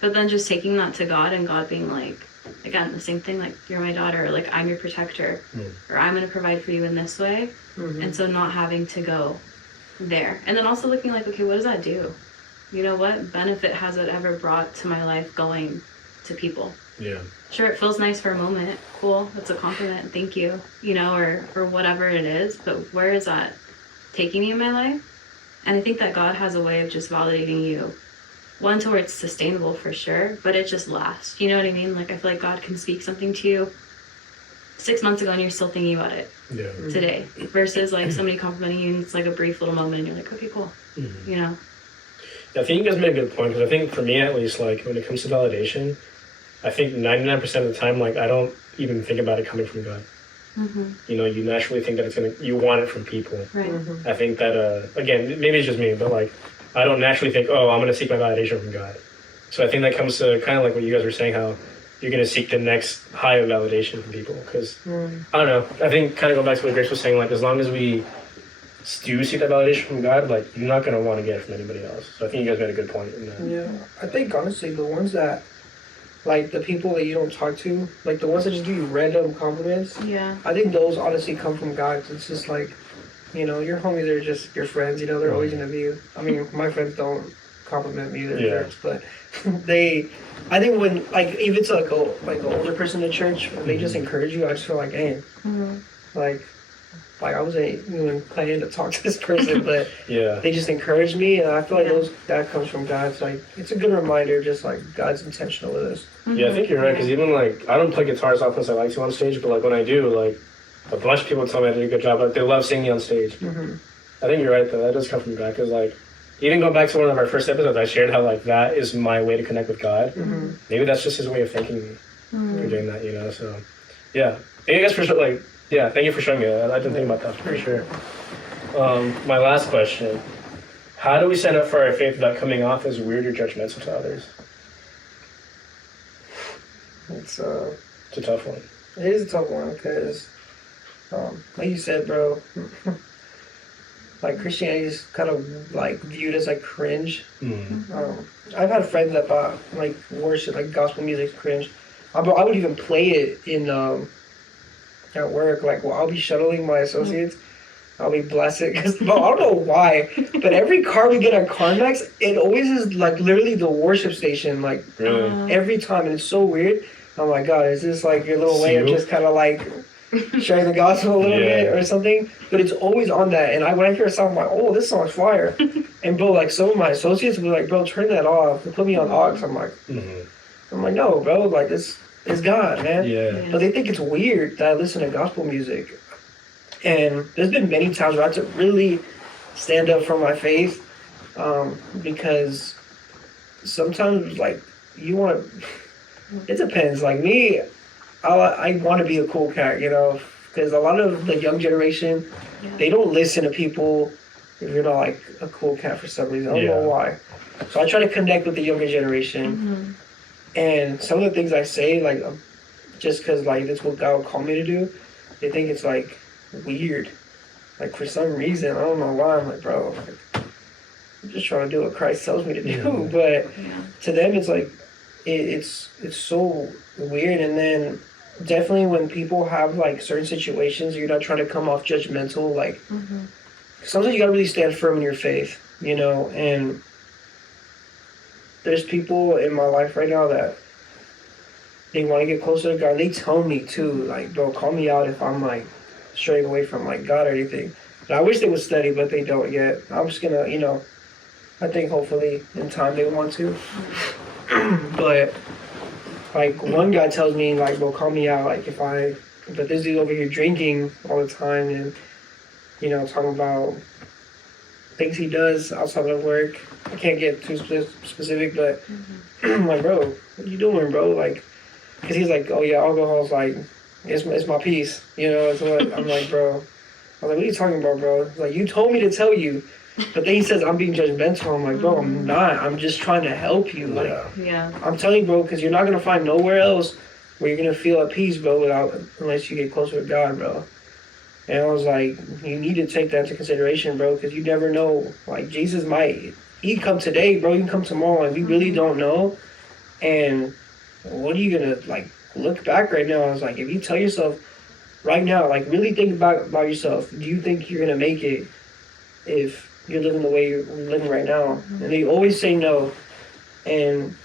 But then just taking that to God and God being like, again, the same thing, like, you're my daughter, or like, I'm your protector, or I'm going to provide for you in this way. And so not having to go there. And then also looking like, okay, what does that do? You know, what benefit has it ever brought to my life going to people? Yeah. Sure, it feels nice for a moment. Cool, that's a compliment, thank you. You know, or whatever it is. But where is that taking me in my life? And I think that God has a way of just validating you. One, to where it's sustainable for sure, but it just lasts. You know what I mean? Like, I feel like God can speak something to you 6 months ago and you're still thinking about it today. Versus like somebody complimenting you and it's like a brief little moment and you're like, okay, cool. You know? I think you guys made a good point, because I think for me at least, like, when it comes to validation, I think 99% of the time, like, I don't even think about it coming from God. You know, you naturally think that you want it from people. Right. I think that, again, maybe it's just me, but like, I don't naturally think, oh, I'm going to seek my validation from God. So I think that comes to kind of like what you guys were saying, how you're going to seek the next high of validation from people. Because, I don't know, I think kind of going back to what Grace was saying, like, as long as we do seek that validation from God, like, you're not going to want to get it from anybody else. So I think you guys made a good point in that. Yeah, I think honestly, the ones that, like, the people that you don't talk to, like, the ones that just give you random compliments, Yeah. I think those honestly come from God. It's just like, you know, your homies are just your friends, you know, they're always gonna be, I mean, my friends don't compliment me, they're jerks, but I think when, like, if it's like an older person in church, when they just encourage you, I just feel like, hey, like I wasn't even planning to talk to this person, but they just encouraged me, and I feel like that comes from God. It's like, it's a good reminder, just like God's intentional with us. Yeah, I think you're right, because even like, I don't play guitar as often as I like to on stage, but like when I do, like, a bunch of people tell me I did a good job, but they love seeing me on stage. I think you're right, though. That does come from God, because like, even going back to one of our first episodes, I shared how like that is my way to connect with God. Maybe that's just His way of thanking me for doing that, you know. So, yeah, thank you guys for like, thank you for showing me that. I didn't think about that for sure. My last question: how do we stand up for our faith without coming off as weird or judgmental to others? It's a tough one. It is a tough one, because like you said, bro, like, Christianity is kind of like viewed as like cringe. I've had friends that thought like worship, like gospel music, cringe. I would even play it in at work. Like, I'll be shuttling my associates. I'll be blessed, because I don't know why, but every car we get at CarMax, it always is like literally the worship station, like every time, and it's so weird. Oh my God, is this like your little way of just kind of like sharing the gospel a little bit or something? But it's always on that, and when I hear a song, I'm like, oh, this song's fire. And bro, like, some of my associates will be like, bro, turn that off. They put me on aux. I'm like, no, bro, like, this is God, man. But they think it's weird that I listen to gospel music. And there's been many times where I had to really stand up for my faith, because sometimes, like, you want to, it depends. Like me, I want to be a cool cat, you know, because a lot of the young generation, Yeah. they don't listen to people if you're not like a cool cat for some reason. I don't know Yeah. why. So I try to connect with the younger generation, Mhm. and some of the things I say, like, just because like that's what God would call me to do, they think it's like weird. Like for some reason, I don't know why. I'm like, bro, like, I'm just trying to do what Christ tells me to do. Mhm. But Yeah. to them, it's like it's so weird. And then definitely when people have like certain situations, you're not trying to come off judgmental. Like Mhm. sometimes you gotta really stand firm in your faith, you know. And there's people in my life right now that they want to get closer to God. They tell me too, like, bro, call me out if I'm like straying away from like God or anything. And I wish they would study, but they don't yet. I'm just gonna, you know, I think hopefully in time they want to. But like one guy tells me like, bro, call me out, like but this dude over here drinking all the time and you know talking about things he does outside of work. I can't get too specific, but I'm like, bro, what you doing, bro? Like, cause he's like, oh yeah, alcohol's like, it's my piece, you know. It's what I'm like, bro. I was like, what are you talking about, bro? He's like, you told me to tell you, but then he says I'm being judgmental. I'm like, bro, I'm not. I'm just trying to help you. Like, Yeah. Yeah. I'm telling you, bro, because you're not gonna find nowhere else where you're gonna feel at peace, bro, unless you get closer with God, bro. And I was like, you need to take that into consideration, bro, because you never know. Like Jesus he come today, bro. He can come tomorrow, and we really don't know. And what are you gonna like look back right now? I was like, if you tell yourself right now, like really think about yourself. Do you think you're gonna make it if you're living the way you're living right now? And they always say no. And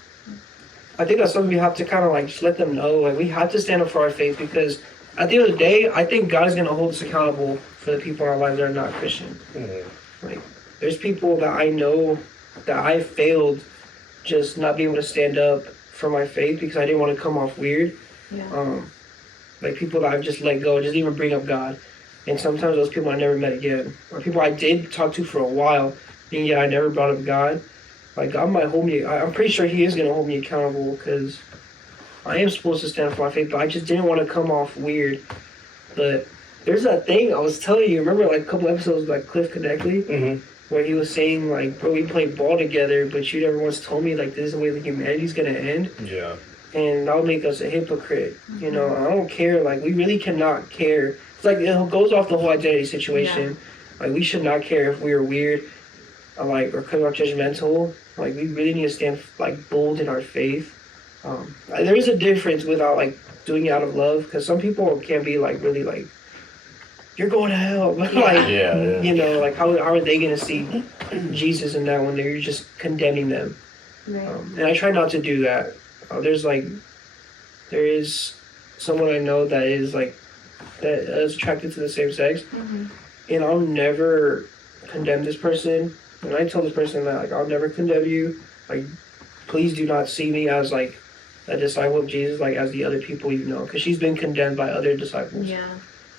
I think that's something we have to kind of like just let them know. Like we have to stand up for our faith because at the end of the day, I think God is going to hold us accountable for the people in our lives that are not Christian. Mhm. Like there's people that I know that I failed just not being able to stand up for my faith because I didn't want to come off weird. Yeah. Like people that I've just let go, just even bring up God. And sometimes those people I never met again. Or people I did talk to for a while, and yet I never brought up God. Like God might hold me, I'm pretty sure he is going to hold me accountable because I am supposed to stand for my faith, but I just didn't want to come off weird. But there's that thing I was telling you, remember like a couple episodes like Cliff Connectley, Mhm. where he was saying like, bro, we played ball together, but you never once told me like this is the way that humanity's going to end. Yeah. And that'll make us a hypocrite. You know, I don't care. Like, we really cannot care. It's like, it goes off the whole identity situation. Like, we should not care if we are weird, or come off judgmental. Like, we really need to stand, like, bold in our faith. There is a difference without, like, doing it out of love. Because some people can be, like, really, like, you're going to hell. But, like, Yeah. you know, like, how are they going to see Jesus in that when they're just condemning them? Right. And I try not to do that. There is someone I know that is attracted to the same sex, and I'll never condemn this person. And I tell this person that like I'll never condemn you. Like, please do not see me as like a disciple of Jesus, like as the other people you know, because she's been condemned by other disciples. Yeah.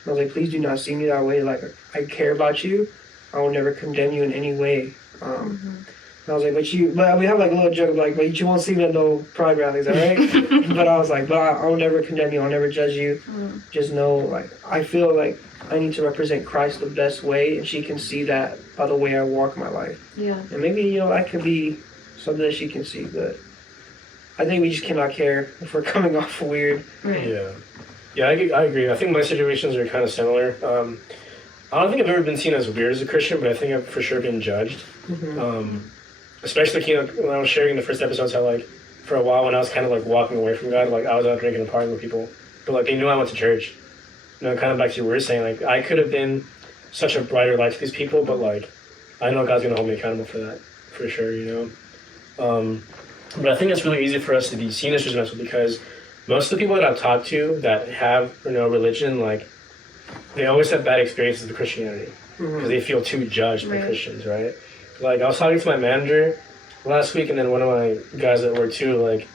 I was like, please do not see me that way. Like I care about you. I will never condemn you in any way. And I was like, but we have like a little joke like, but you won't see me at no pride rallies, all right? But I was like, but I'll never condemn you. I'll never judge you. Just know, like, I feel like I need to represent Christ the best way, and she can see that by the way I walk my life. Yeah. And maybe, you know, that could be something that she can see, but I think we just cannot care if we're coming off weird. Right. Yeah. Yeah, I agree. I think my situations are kind of similar. I don't think I've ever been seen as weird as a Christian, but I think I've for sure been judged. Especially, you know, when I was sharing the first episodes, how like for a while when I was kind of like walking away from God, like I was out drinking and partying with people, but like they knew I went to church. You know, kind of back to what you were saying, like I could have been such a brighter light to these people, but like I know God's gonna hold me accountable for that, for sure. You know, but I think it's really easy for us to be seen as judgmental because most of the people that I've talked to that have religion, like they always have bad experiences with Christianity because they feel too judged by Christians, right? Like I was talking to my manager last week, and then one of my guys at work too. Like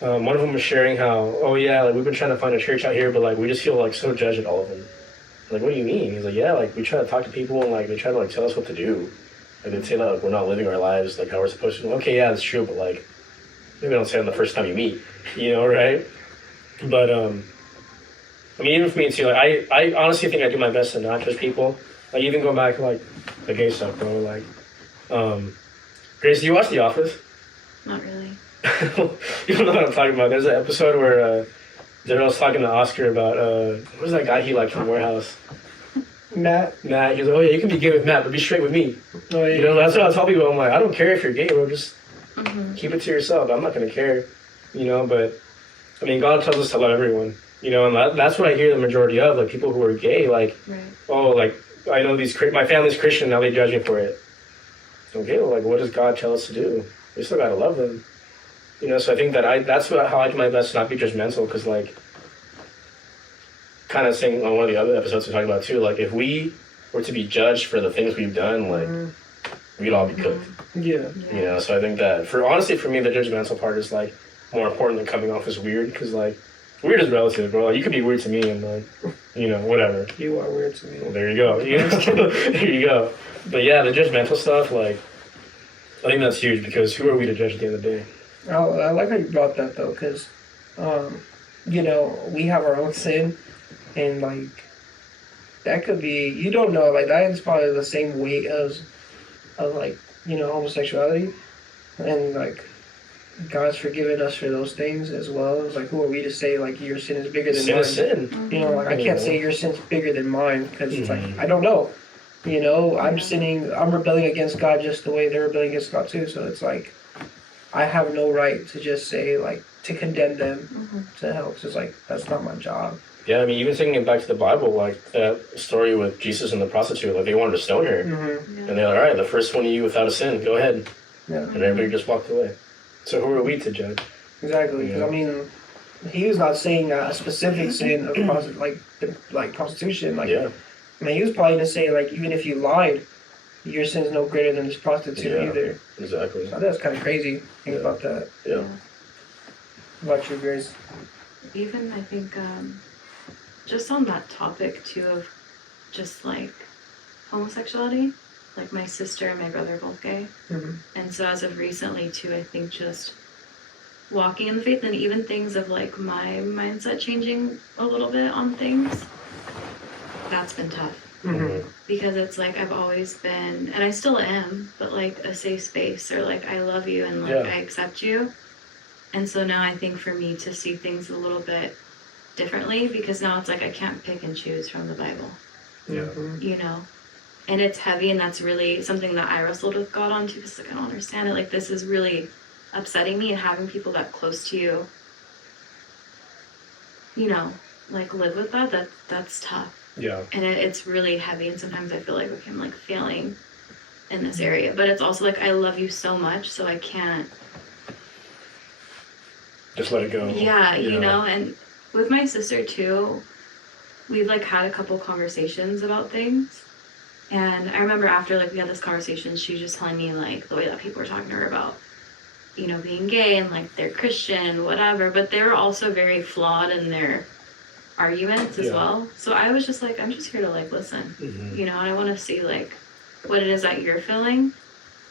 one of them was sharing how, oh yeah, like we've been trying to find a church out here, but like we just feel like so judged at all of them. Like, what do you mean? He's like, yeah, like we try to talk to people and like they try to like tell us what to do. Like they say that like, we're not living our lives like how we're supposed to. Okay, yeah, that's true, but like maybe don't say it on the first time you meet, you know, right? But I mean, even for me too. Like, I honestly think I do my best to not judge people. Like, even going back to like the gay stuff, bro. Like, Grace, do you watch The Office? Not really. You don't know what I'm talking about. There's an episode where Daryl's talking to Oscar about what was that guy he liked from Warehouse? Matt. He's like, oh yeah, you can be gay with Matt, but be straight with me. Oh yeah. You know, that's what I tell people. I'm like, I don't care if you're gay, bro. Just Mm-hmm. keep it to yourself. I'm not gonna care. You know, but I mean, God tells us to love everyone. You know, and that's what I hear the majority of, like people who are gay, like, Right. oh, like I know my family's Christian, now they judge me for it. Okay, well, like, what does God tell us to do? We still gotta love them. You know, so I think that how I do my best to not be judgmental, because like, kind of saying on one of the other episodes we talked about too, like if we were to be judged for the things we've done, like we'd all be cooked. Yeah. You know, so I think that for me, the judgmental part is like more important than coming off as weird, because like weird is relative, bro. Like, you could be weird to me and like, you know, whatever. You are weird to me. Well, there you go. There you go. But yeah, the judgmental stuff, like, I think that's huge, because who are we to judge at the end of the day? I like how you brought that though, because, you know, we have our own sin, and like that could be, you don't know, like that is probably the same weight as like, you know, homosexuality, and like God's forgiven us for those things as well. It's like, who are we to say like your sin is bigger than Sin mine? is sin. You know, like I can't say your sin's bigger than mine, because it's like Mhm. I don't know. You know, I'm sinning, I'm rebelling against God just the way they're rebelling against God too. So it's like I have no right to just say like to condemn them Mm-hmm. to hell. So it's like that's not my job. Yeah, I mean, even taking it back to the Bible, like that story with Jesus and the prostitute, like they wanted to stone her. Mm-hmm. And they're like, all right, the first one of you without a sin, go ahead. Yeah, And everybody just walked away. So who are we to judge? exactly. 'Cause, Yeah. I mean, he was not saying a specific sin of like prostitution. Like, Yeah. I mean, he was probably gonna say like even if you lied, your sin's no greater than this prostitute Yeah. either. Exactly. So that's kind of crazy. Think about that. Yeah. What about you, Grace? Even I think just on that topic too of just like homosexuality, like my sister and my brother are both gay, Mm-hmm. and so as of recently too, I think just walking in the faith and even things of like my mindset changing a little bit on things, that's been tough. Mm-hmm. Because it's like I've always been, and I still am, but like a safe space, or like I love you and like Yeah. I accept you. And so now I think for me to see things a little bit differently, because now it's like I can't pick and choose from the Bible, Yeah. you know? And it's heavy, and that's really something that I wrestled with God on too, because like I don't understand it. Like this is really upsetting me, and having people that close to you, you know, like live with that's tough. Yeah. And it's really heavy, and sometimes I feel like, okay, I'm like failing in this area, but it's also like I love you so much, so I can't, Just let it go. yeah, you know. And with my sister too, we've like had a couple conversations about things, and I remember after like we had this conversation, she was just telling me like the way that people were talking to her about, you know, being gay and like they're Christian, whatever, but they were also very flawed in their arguments as Yeah. well. So I was just like, I'm just here to like listen, Mhm. you know, and I want to see like what it is that you're feeling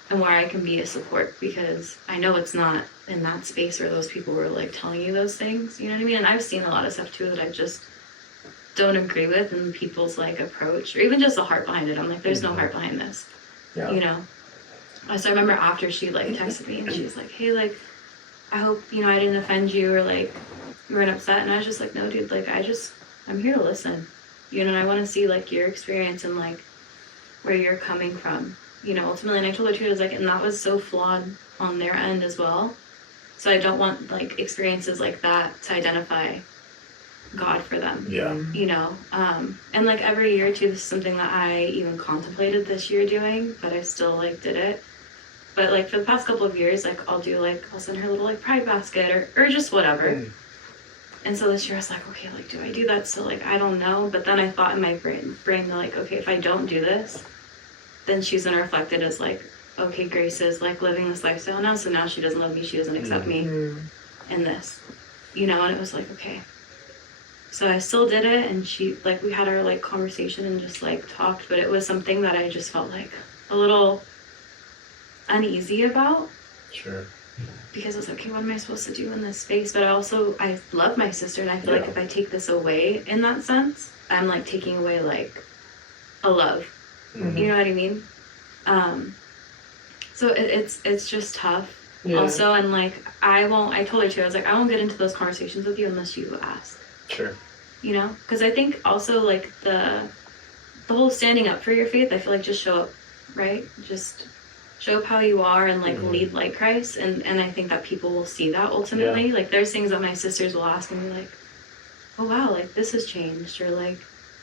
and where I can be a support, because I know it's not in that space where those people were like telling you those things, you know what I mean? And I've seen a lot of stuff too that I just don't agree with in people's like approach, or even just the heart behind it. I'm like, there's no heart behind this, Yeah. you know? So I remember after she like texted me and she was like, hey, like, I hope, you know, I didn't offend you or like you weren't upset. And I was just like, no, dude, like I'm here to listen, you know, and I want to see like your experience and like where you're coming from, you know, ultimately. And I told her too, I was like, and that was so flawed on their end as well. So I don't want like experiences like that to identify God for them. Yeah. You know, and like every year too, this is something that I even contemplated this year doing, but I still like did it. But like for the past couple of years, like I'll send her a little like pride basket or just whatever. Mm. And so this year I was like, okay, like do I do that? So like I don't know. But then I thought in my brain like, okay, if I don't do this, then she's gonna reflect it as like, okay, Grace is like living this lifestyle now, so now she doesn't love me, she doesn't accept me in this, you know. And it was like, okay. So I still did it, and she like we had our like conversation and just like talked, but it was something that I just felt like a little uneasy about. Sure. because I was like, okay, what am I supposed to do in this space? But I love my sister, and I feel like if I take this away in that sense, I'm like taking away like a love. Mm-hmm. You know what I mean? So it's just tough. Yeah. Also, and like I told her too, I was like, I won't get into those conversations with you unless you ask. Sure. You know, because I think also like the whole standing up for your faith, I feel like just show up, right? Just show up how you are and like lead like Christ, and I think that people will see that ultimately. Yeah. Like there's things that my sisters will ask me like, oh wow, like this has changed, or like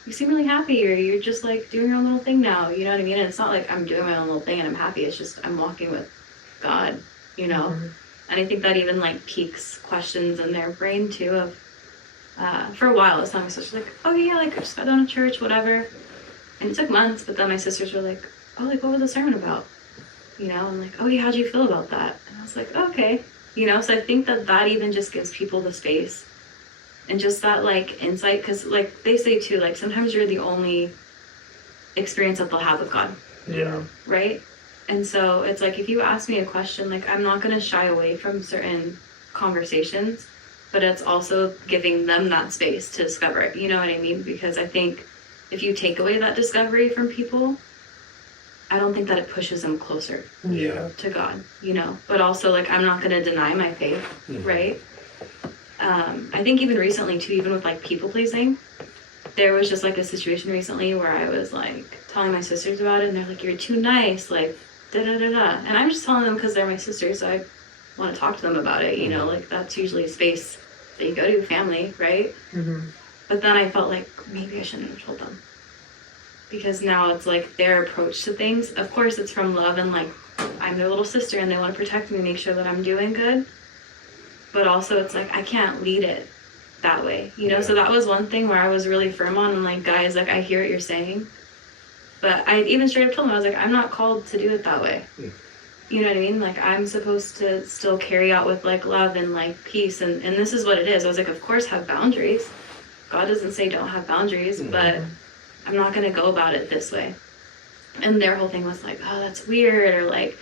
you seem really happy, or you're just like doing your own little thing now, you know what I mean? And it's not like I'm doing my own little thing and I'm happy, it's just I'm walking with God, you know. And I think that even like piques questions in their brain too of for a while, it's not my sister's like, oh yeah, like I just got down to church, whatever. And it took months, but then my sisters were like, oh, like what was the sermon about? You know, and like, oh yeah, how'd you feel about that? And I was like, okay. You know, so I think that even just gives people the space and just that like insight, because like they say too, like sometimes you're the only experience that they'll have with God. Yeah. Right? And so it's like, if you ask me a question, like I'm not going to shy away from certain conversations, but it's also giving them that space to discover it. You know what I mean? Because I think if you take away that discovery from people, I don't think that it pushes them closer Yeah. to God, you know. But also, like, I'm not going to deny my faith, right? I think even recently, too, even with, like, people-pleasing, there was just, like, a situation recently where I was, like, telling my sisters about it, and they're like, you're too nice, like, da-da-da-da. And I'm just telling them because they're my sisters, so I want to talk to them about it, you know. Like, that's usually a space that you go to, family, right? But then I felt like maybe I shouldn't have told them. Because now it's like their approach to things. Of course, it's from love and like I'm their little sister and they want to protect me, make sure that I'm doing good. But also it's like I can't lead it that way, you know? Yeah. So that was one thing where I was really firm on, and like, guys, like I hear what you're saying. But I even straight up told them, I was like, I'm not called to do it that way. You know what I mean? Like I'm supposed to still carry out with like love and like peace, and this is what it is. I was like, of course have boundaries. God doesn't say don't have boundaries, but I'm not going to go about it this way. And their whole thing was like, oh, that's weird, or like,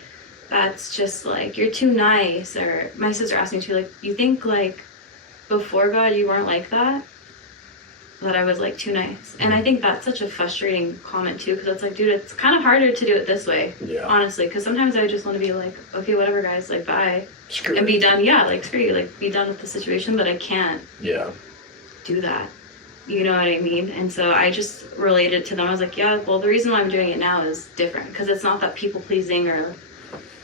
that's just like, you're too nice. Or my sister asked me too, like, you think like before God you weren't like that? That I was like too nice. And I think that's such a frustrating comment too, because it's like, dude, it's kind of harder to do it this way, honestly, because sometimes I just want to be like, okay, whatever guys, like bye. Screw and it. be done. Yeah, like screw you, like be done with the situation, but I can't do that. You know what I mean? And so I just related to them. I was like, yeah, well, the reason why I'm doing it now is different, because it's not that people pleasing or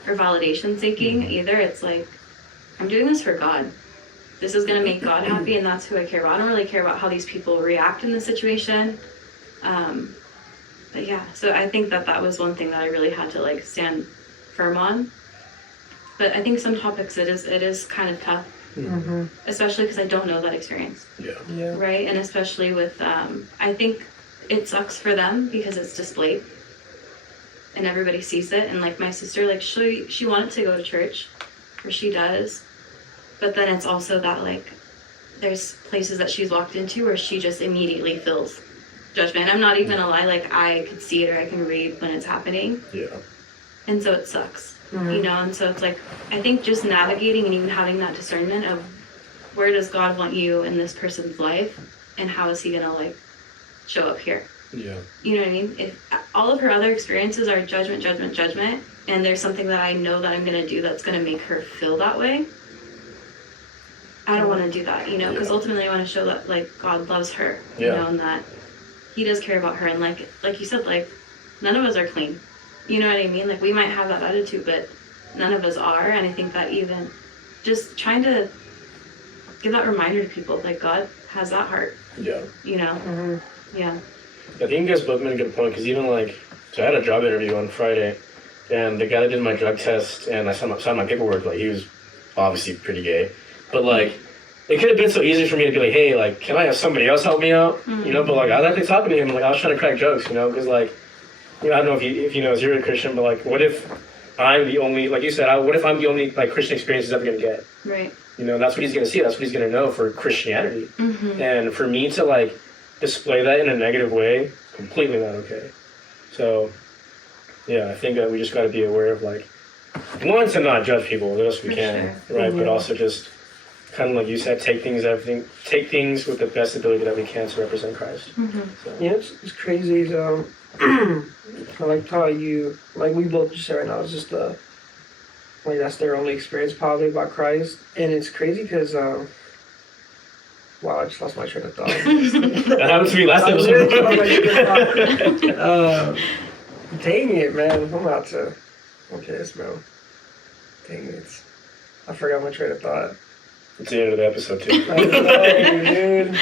validation seeking either. It's like, I'm doing this for God. This is going to make God happy, and that's who I care about. I don't really care about how these people react in the situation. But yeah, so I think that was one thing that I really had to like stand firm on. But I think some topics it is kind of tough. Especially because I don't know that experience. Yeah. Right? And especially with, I think it sucks for them because it's displayed and everybody sees it. And like my sister, like she wanted to go to church, or she does, but then it's also that like there's places that she's walked into where she just immediately feels judgment. I'm not even gonna lie, like I could see it or I can read when it's happening. And so it sucks. You know, and so it's like, I think just navigating and even having that discernment of where does God want you in this person's life, and how is he gonna like show up here? You know what I mean? If all of her other experiences are judgment, and there's something that I know that I'm gonna do that's gonna make her feel that way, I don't want to do that, you know, because ultimately I want to show that like God loves her, you know, and that he does care about her, and like you said, like none of us are clean. You know what I mean? Like we might have that attitude, but none of us are. And I think that even just trying to give that reminder to people, like God has that heart. You know? Yeah. I think you guys both made a good point, because even like, so I had a job interview on Friday, and the guy that did my drug test and I signed my paperwork, like he was obviously pretty gay, but like it could have been so easy for me to be like, hey, like can I have somebody else help me out? You know, but like I was actually talking to him, like I was trying to crack jokes, you know, because like, you know, I don't know if you know, you're a Christian, but like, what if I'm the only, like you said, what if I'm the only like Christian experience he's ever gonna get? Right. You know, that's what he's gonna see. That's what he's gonna know for Christianity. And for me to like display that in a negative way, completely not okay. So, yeah, I think that we just got to be aware of like one, to not judge people the best we For can, sure. right? But Yeah. also just kind of like you said, take things with the best ability that we can to represent Christ. So, Yeah, it's crazy. I like how you, like we both just said right now, it's just like that's their only experience probably about Christ. And it's crazy because, wow, I just lost my train of thought. that happened to me last I literally episode. lost my train of thought. Dang it, man. I'm about to, okay, this, bro. Dang it. I forgot my train of thought. It's the end of the episode too. I know, dude.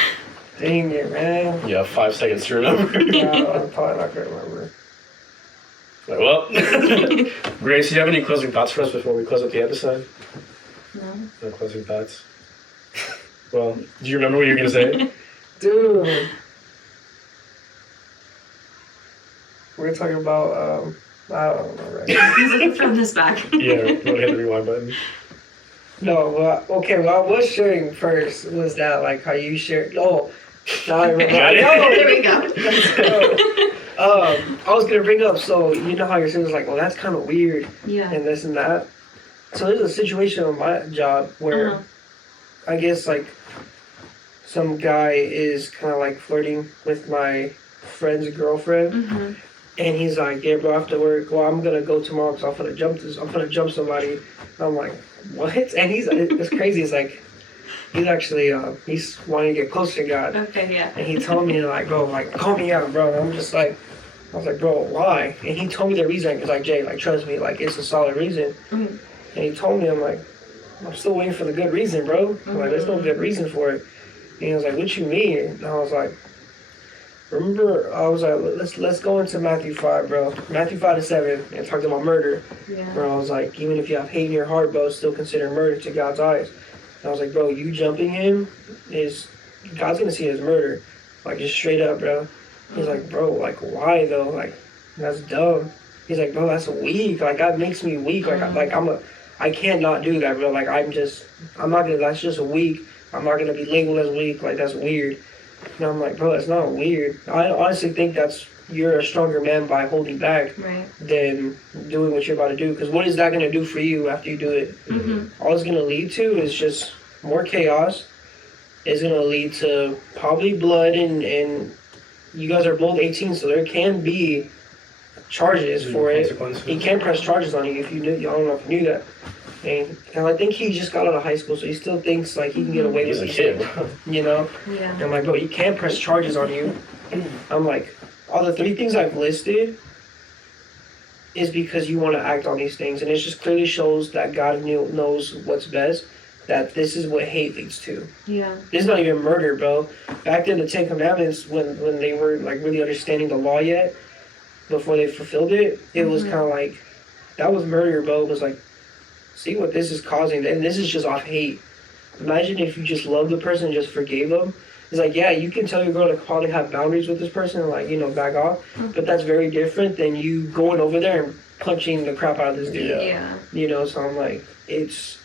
Dang it, man. You have 5 seconds to remember. I'm probably not going to remember. Like, well, Grace, do you have any closing thoughts for us before we close up the episode? No. No closing thoughts. Well, do you remember what you were gonna say? Dude. We're talking about, I don't know, right? He's looking from this back. Yeah, go hit the rewind button. No, well, okay, what I was sharing first was that, like, how you shared, oh, now I remember. Got it. There we go. I was gonna bring up, so you know how your son was like, well, that's kind of weird, Yeah. and this and that. So there's a situation on my job where Uh-huh. I guess like some guy is kind of like flirting with my friend's girlfriend, Mm-hmm. and he's like, yeah, bro, after work, well, I'm gonna go tomorrow because I'm gonna jump somebody. And I'm like, what? And it's crazy. It's like he's actually he's wanting to get closer to God. Okay, yeah. And he told me, like, bro, like, call me out, bro. And I'm just like, I was like, bro, why? And he told me the reason. He's like, Jay, like, trust me, like, it's a solid reason. Mhm. And he told me, I'm like, I'm still waiting for the good reason, bro. I'm like, there's no good reason for it. And he was like, what you mean? And I was like, remember, I was like, let's go into Matthew 5, bro. Matthew 5-7, and talked about murder. Yeah. Bro, I was like, even if you have hate in your heart, bro, it's still considered murder to God's eyes. And I was like, bro, you jumping him is, God's gonna see it as murder. Like, just straight up, bro. He's like, bro, like, why though? Like, that's dumb. He's like, bro, that's weak. Like, that makes me weak. Like, I can't not do that, bro. Like, that's just weak. I'm not gonna be labeled as weak. Like, that's weird. And I'm like, bro, that's not weird. I honestly think you're a stronger man by holding back Right. than doing what you're about to do. Because what is that going to do for you after you do it? Mm-hmm. All it's going to lead to is just more chaos. It's going to lead to probably blood, and you guys are both 18, so there can be charges for it. Consequences. He can press charges on you if you knew. I don't know if you knew that. And I think he just got out of high school, so he still thinks like he can get away He's with a it. kid. You know? Yeah. And I'm like, bro, you can't press charges on you. I'm like, all the 3 things I've listed is because you want to act on these things. And it just clearly shows that God knows what's best, that this is what hate leads to. Yeah. This is not even murder, bro. Back then, the 10 Commandments, when they were like really understanding the law yet, before they fulfilled it, it was kind of like, that was murder, bro. It was like, see what this is causing. And this is just off hate. Imagine if you just loved the person and just forgave them. It's like, yeah, you can tell your girl to probably have boundaries with this person and, like, you know, back off. But that's very different than you going over there and punching the crap out of this dude. Yeah. You know, so I'm like, it's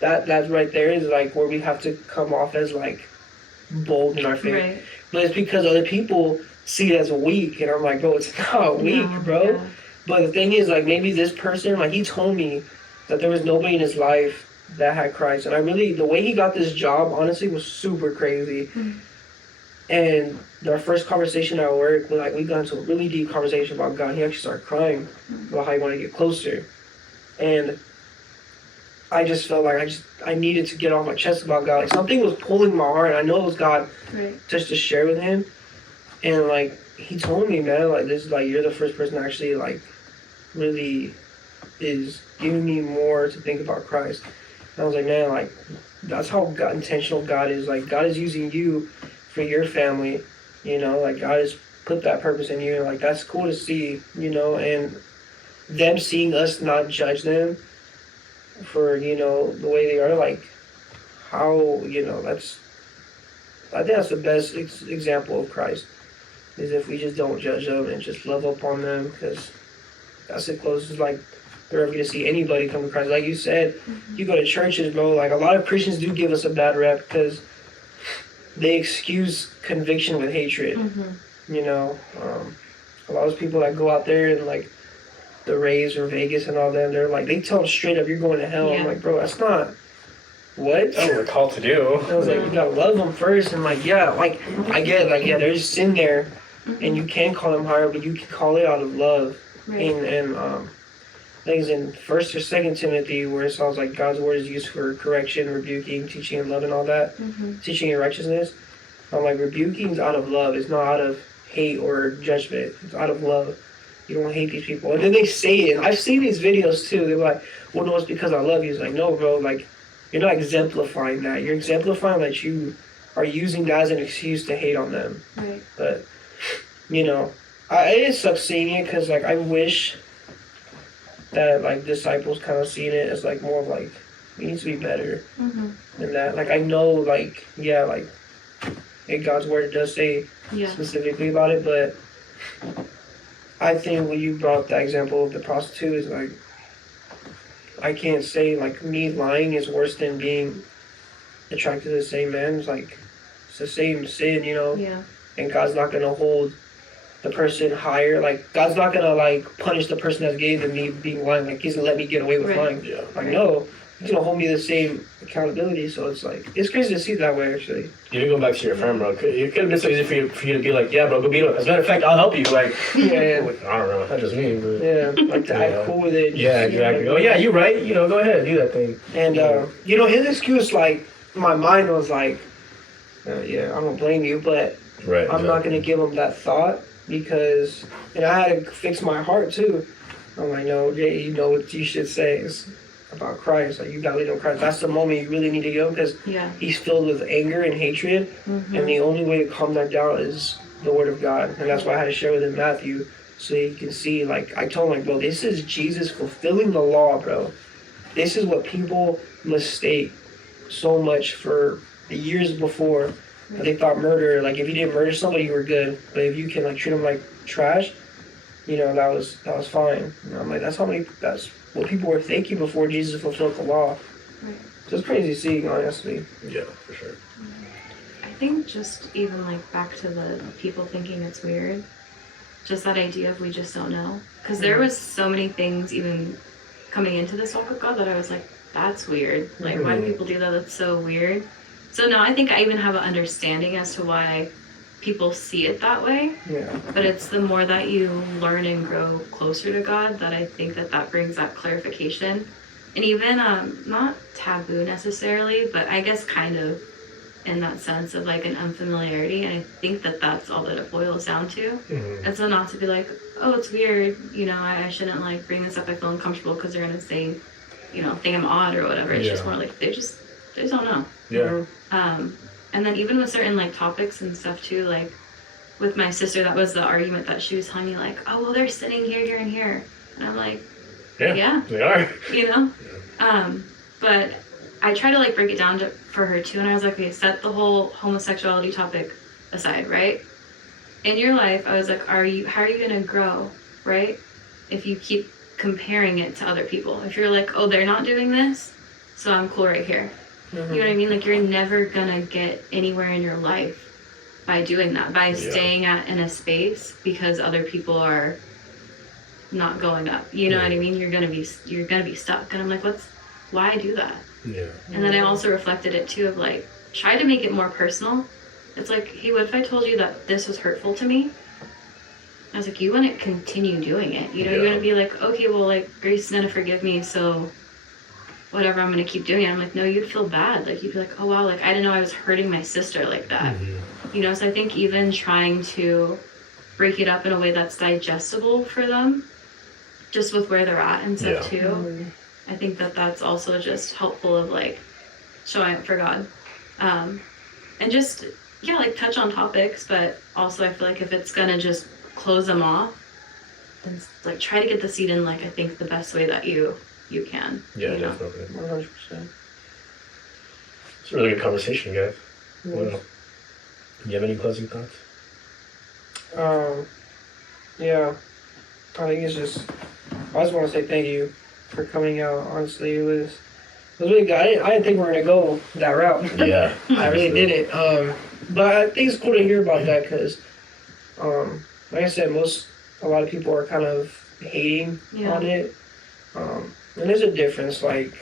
that right there is like where we have to come off as like bold in our faith. Right. But it's because other people see it as weak, and I'm like, bro, it's not weak, No, bro. yeah. But the thing is, like, maybe this person, like, he told me that there was nobody in his life that had Christ. And the way he got this job, honestly, was super crazy. And our first conversation at work, we got into a really deep conversation about God. He actually started crying about how he wanted to get closer. And I just felt like I needed to get off my chest about God. Like, something was pulling my heart. I know it was God Right. just to share with him. And, like, he told me, man, like, this is, like, you're the first person that actually, like, really is giving me more to think about Christ. And I was like, man, like, that's how intentional God is. Like, God is using you for your family, you know, like, God has put that purpose in you. And, like, that's cool to see, you know, and them seeing us not judge them for, you know, the way they are, like, how, you know, I think that's the best example of Christ, is if we just don't judge them and just love up on them, because that's the closest, like, they're ever going to see anybody come to Christ. Like you said, you go to churches, bro, like, a lot of Christians do give us a bad rep because they excuse conviction with hatred. You know, a lot of people that go out there and, like, the Rays or Vegas and all that. They're like, they tell them straight up, you're going to hell. I'm Yeah. like, bro, that's not what. That's what we're called to do. I was like, you gotta love them first, and like, yeah, like I get, like, yeah, there's sin there, and you can call them higher, but you can call it out of love. Right. And I think it's in First or Second Timothy where it sounds like God's word is used for correction, rebuking, teaching, and love, and all that, teaching and righteousness. I'm like, rebuking is out of love. It's not out of hate or judgment. It's out of love. You don't hate these people. And then they say it. I've seen these videos too. They're like, well, no, it's because I love you. It's like, no, bro. Like, you're not exemplifying that. You're exemplifying that you are using that as an excuse to hate on them. Right. But, you know, it sucks seeing it because, like, I wish that, like, disciples kind of seen it as, like, more of, like, we need to be better than that. Like, I know, like, yeah, like, in God's word does say Yeah. specifically about it, but I think when you brought that example of the prostitute is like, I can't say like me lying is worse than being attracted to the same man. It's like, it's the same sin, you know, Yeah. and God's not gonna hold the person higher. Like, God's not gonna like punish the person that's gay than me being lying. Like, he's gonna let me get away with Right. lying. Yeah. Like, no, he's gonna hold me the same accountability. So it's like, it's crazy to see it that way, actually. You didn't go back to your friend, bro. It could have been so easy for you to be like, yeah, bro, go beat him. As a matter of fact, I'll help you. Like, Yeah. I don't know. Not just me, but. Yeah, like to Yeah. act cool with it. Yeah, exactly. Oh, yeah, you're right. You know, go ahead, do that thing. And, you know, his excuse, like, my mind was like, yeah, I don't blame you, but Right. I'm not going to give him that thought because, and I had to fix my heart too. I'm like, no, Jay, you know what you should say is about Christ. Like, you got to lead on Christ. That's the moment you really need to give him because Yeah. he's filled with anger and hatred. And the only way to calm that down is the Word of God. And that's why I had to share with him Matthew so he can see, like, I told him, like, bro, this is Jesus fulfilling the law, bro. This is what people mistake so much for the years before. They thought murder, like, if you didn't murder somebody, you were good. But if you can, like, treat them like trash, you know, that was fine. And I'm like, that's what people were thinking before Jesus fulfilled the law. Right. So it's crazy seeing, honestly. Yeah, for sure. I think just even like back to the people thinking it's weird, just that idea of we just don't know. Because there was so many things even coming into this walk with God that I was like, that's weird. Like, why do people do that? That's so weird. So now I think I even have an understanding as to why people see it that way. Yeah. But it's the more that you learn and grow closer to God that I think that brings that clarification. And even not taboo necessarily, but I guess kind of in that sense of like an unfamiliarity. And I think that's all that it boils down to. And so not to be like, oh, it's weird, you know, I shouldn't like bring this up. I feel uncomfortable because they're going to say, you know, think I'm odd or whatever. It's just more like they just don't know. Yeah. And then even with certain like topics and stuff too, like with my sister, that was the argument that she was telling me, like, oh well, they're sitting here and here, and I'm like, yeah, they are. you know. But I try to like break it down for her too, and I was like, okay, set the whole homosexuality topic aside, right? In your life, I was like, how are you gonna grow, right? If you keep comparing it to other people, if you're like, oh, they're not doing this, so I'm cool right here. You know what I mean? Like, you're never gonna get anywhere in your life by doing that, by staying in a space because other people are not going up. You know what I mean? You're gonna be stuck. And I'm like, why do that? Yeah. And then I also reflected it too of like, try to make it more personal. It's like, hey, what if I told you that this was hurtful to me? I was like, you wouldn't continue doing it. You know, you wouldn't be like, okay, well, like, Grace is gonna forgive me, so whatever, I'm gonna keep doing it. I'm like, no, you'd feel bad. Like, you'd be like, oh wow, like, I didn't know I was hurting my sister like that. You know, so I think even trying to break it up in a way that's digestible for them, just with where they're at and stuff too. I think that's also just helpful of like showing up for God. And just, like touch on topics, but also I feel like if it's gonna just close them off, then like try to get the seed in, like, I think the best way that you can. Yeah, you know? definitely. 100%. It's a really good conversation, guys. Yeah. Wow. Do you have any closing thoughts? Yeah, I think it's just, I just want to say thank you for coming out. Honestly, it was really good. I didn't think we were going to go that route. Yeah. I really didn't. But I think it's cool to hear about that because, like I said, a lot of people are kind of hating Yeah. on it. And there's a difference, like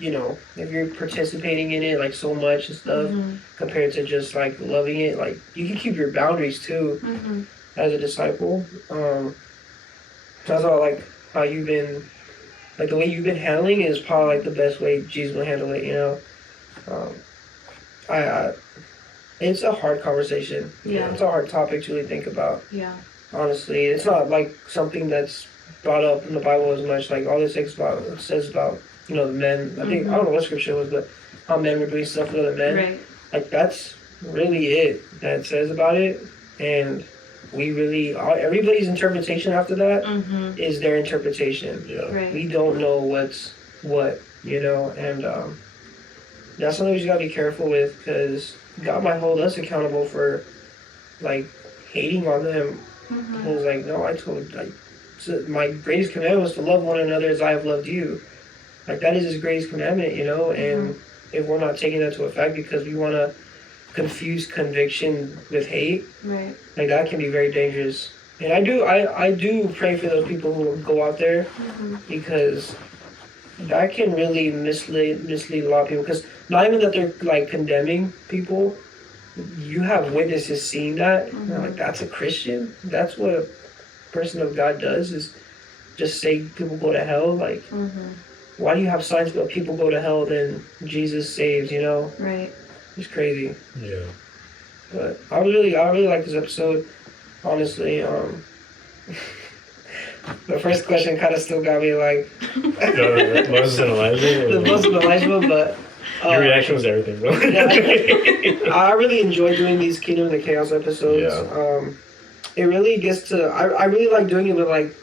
you know, if you're participating in it like so much and stuff, Mhm. compared to just like loving it, like you can keep your boundaries too Mhm. as a disciple. That's all like how you've been, like the way you've been handling it is probably like the best way Jesus will handle it. You know, um, I it's a hard conversation. Yeah. It's a hard topic to really think about. Yeah. Honestly, it's not like something that's brought up in the Bible as much. Like all this says about, you know, the men. I think I don't know what scripture it was, but how men were doing stuff with other men. Right. Like that's really it that it says about it, and we really everybody's interpretation after that Mhm. is their interpretation. Yeah. Right. We don't know what's what, you know, and that's something we just gotta be careful with, because God might hold us accountable for like hating on them. Mhm. And it's like, no, I told, like, so my greatest commandment was to love one another as I have loved you. Like that is His greatest commandment, you know. And if we're not taking that to effect because we want to confuse conviction with hate, Right. like that can be very dangerous. And I do pray for those people who go out there, Mhm. because that can really mislead a lot of people. Because not even that they're like condemning people, you have witnesses seeing that. And they're like, that's a Christian. That's what a person of God does, is just say people go to hell. Like, Mhm. why do you have signs about people go to hell then Jesus saves? You know, Right. it's crazy. Yeah. But I really like this episode. Honestly, the first question kind of still got me like No, Moses and Elijah. the Muslim Elijah, but Your reaction was everything, bro. I really enjoy doing these Kingdom of the Chaos episodes. Yeah. It really gets to. I really like doing it with like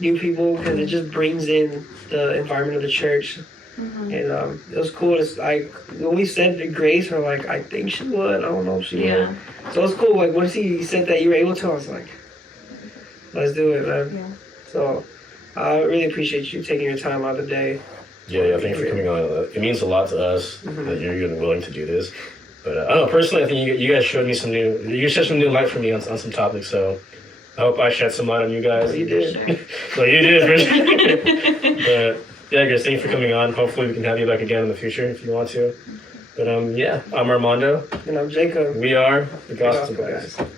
new people, because it just brings in the environment of the church. Mhm. And it was cool. It's like when we said the grace, we're like, I think she would. I don't know if she Yeah. would. So it's cool. Like once he said that you were able to, I was like, let's do it, man. Yeah. So I really appreciate you taking your time out of the day. Yeah, thank you for coming on. It means a lot to us that you're even willing to do this. But I don't know, personally, I think you guys showed me you shed some new light for me on some topics, so I hope I shed some light on you guys. Oh, you did. Sure. Well, you did, for sure. But yeah, guys, thank you for coming on. Hopefully we can have you back again in the future if you want to. But yeah, I'm Armando. And I'm Jacob. We are the Gospel Gospel Guys. Guys.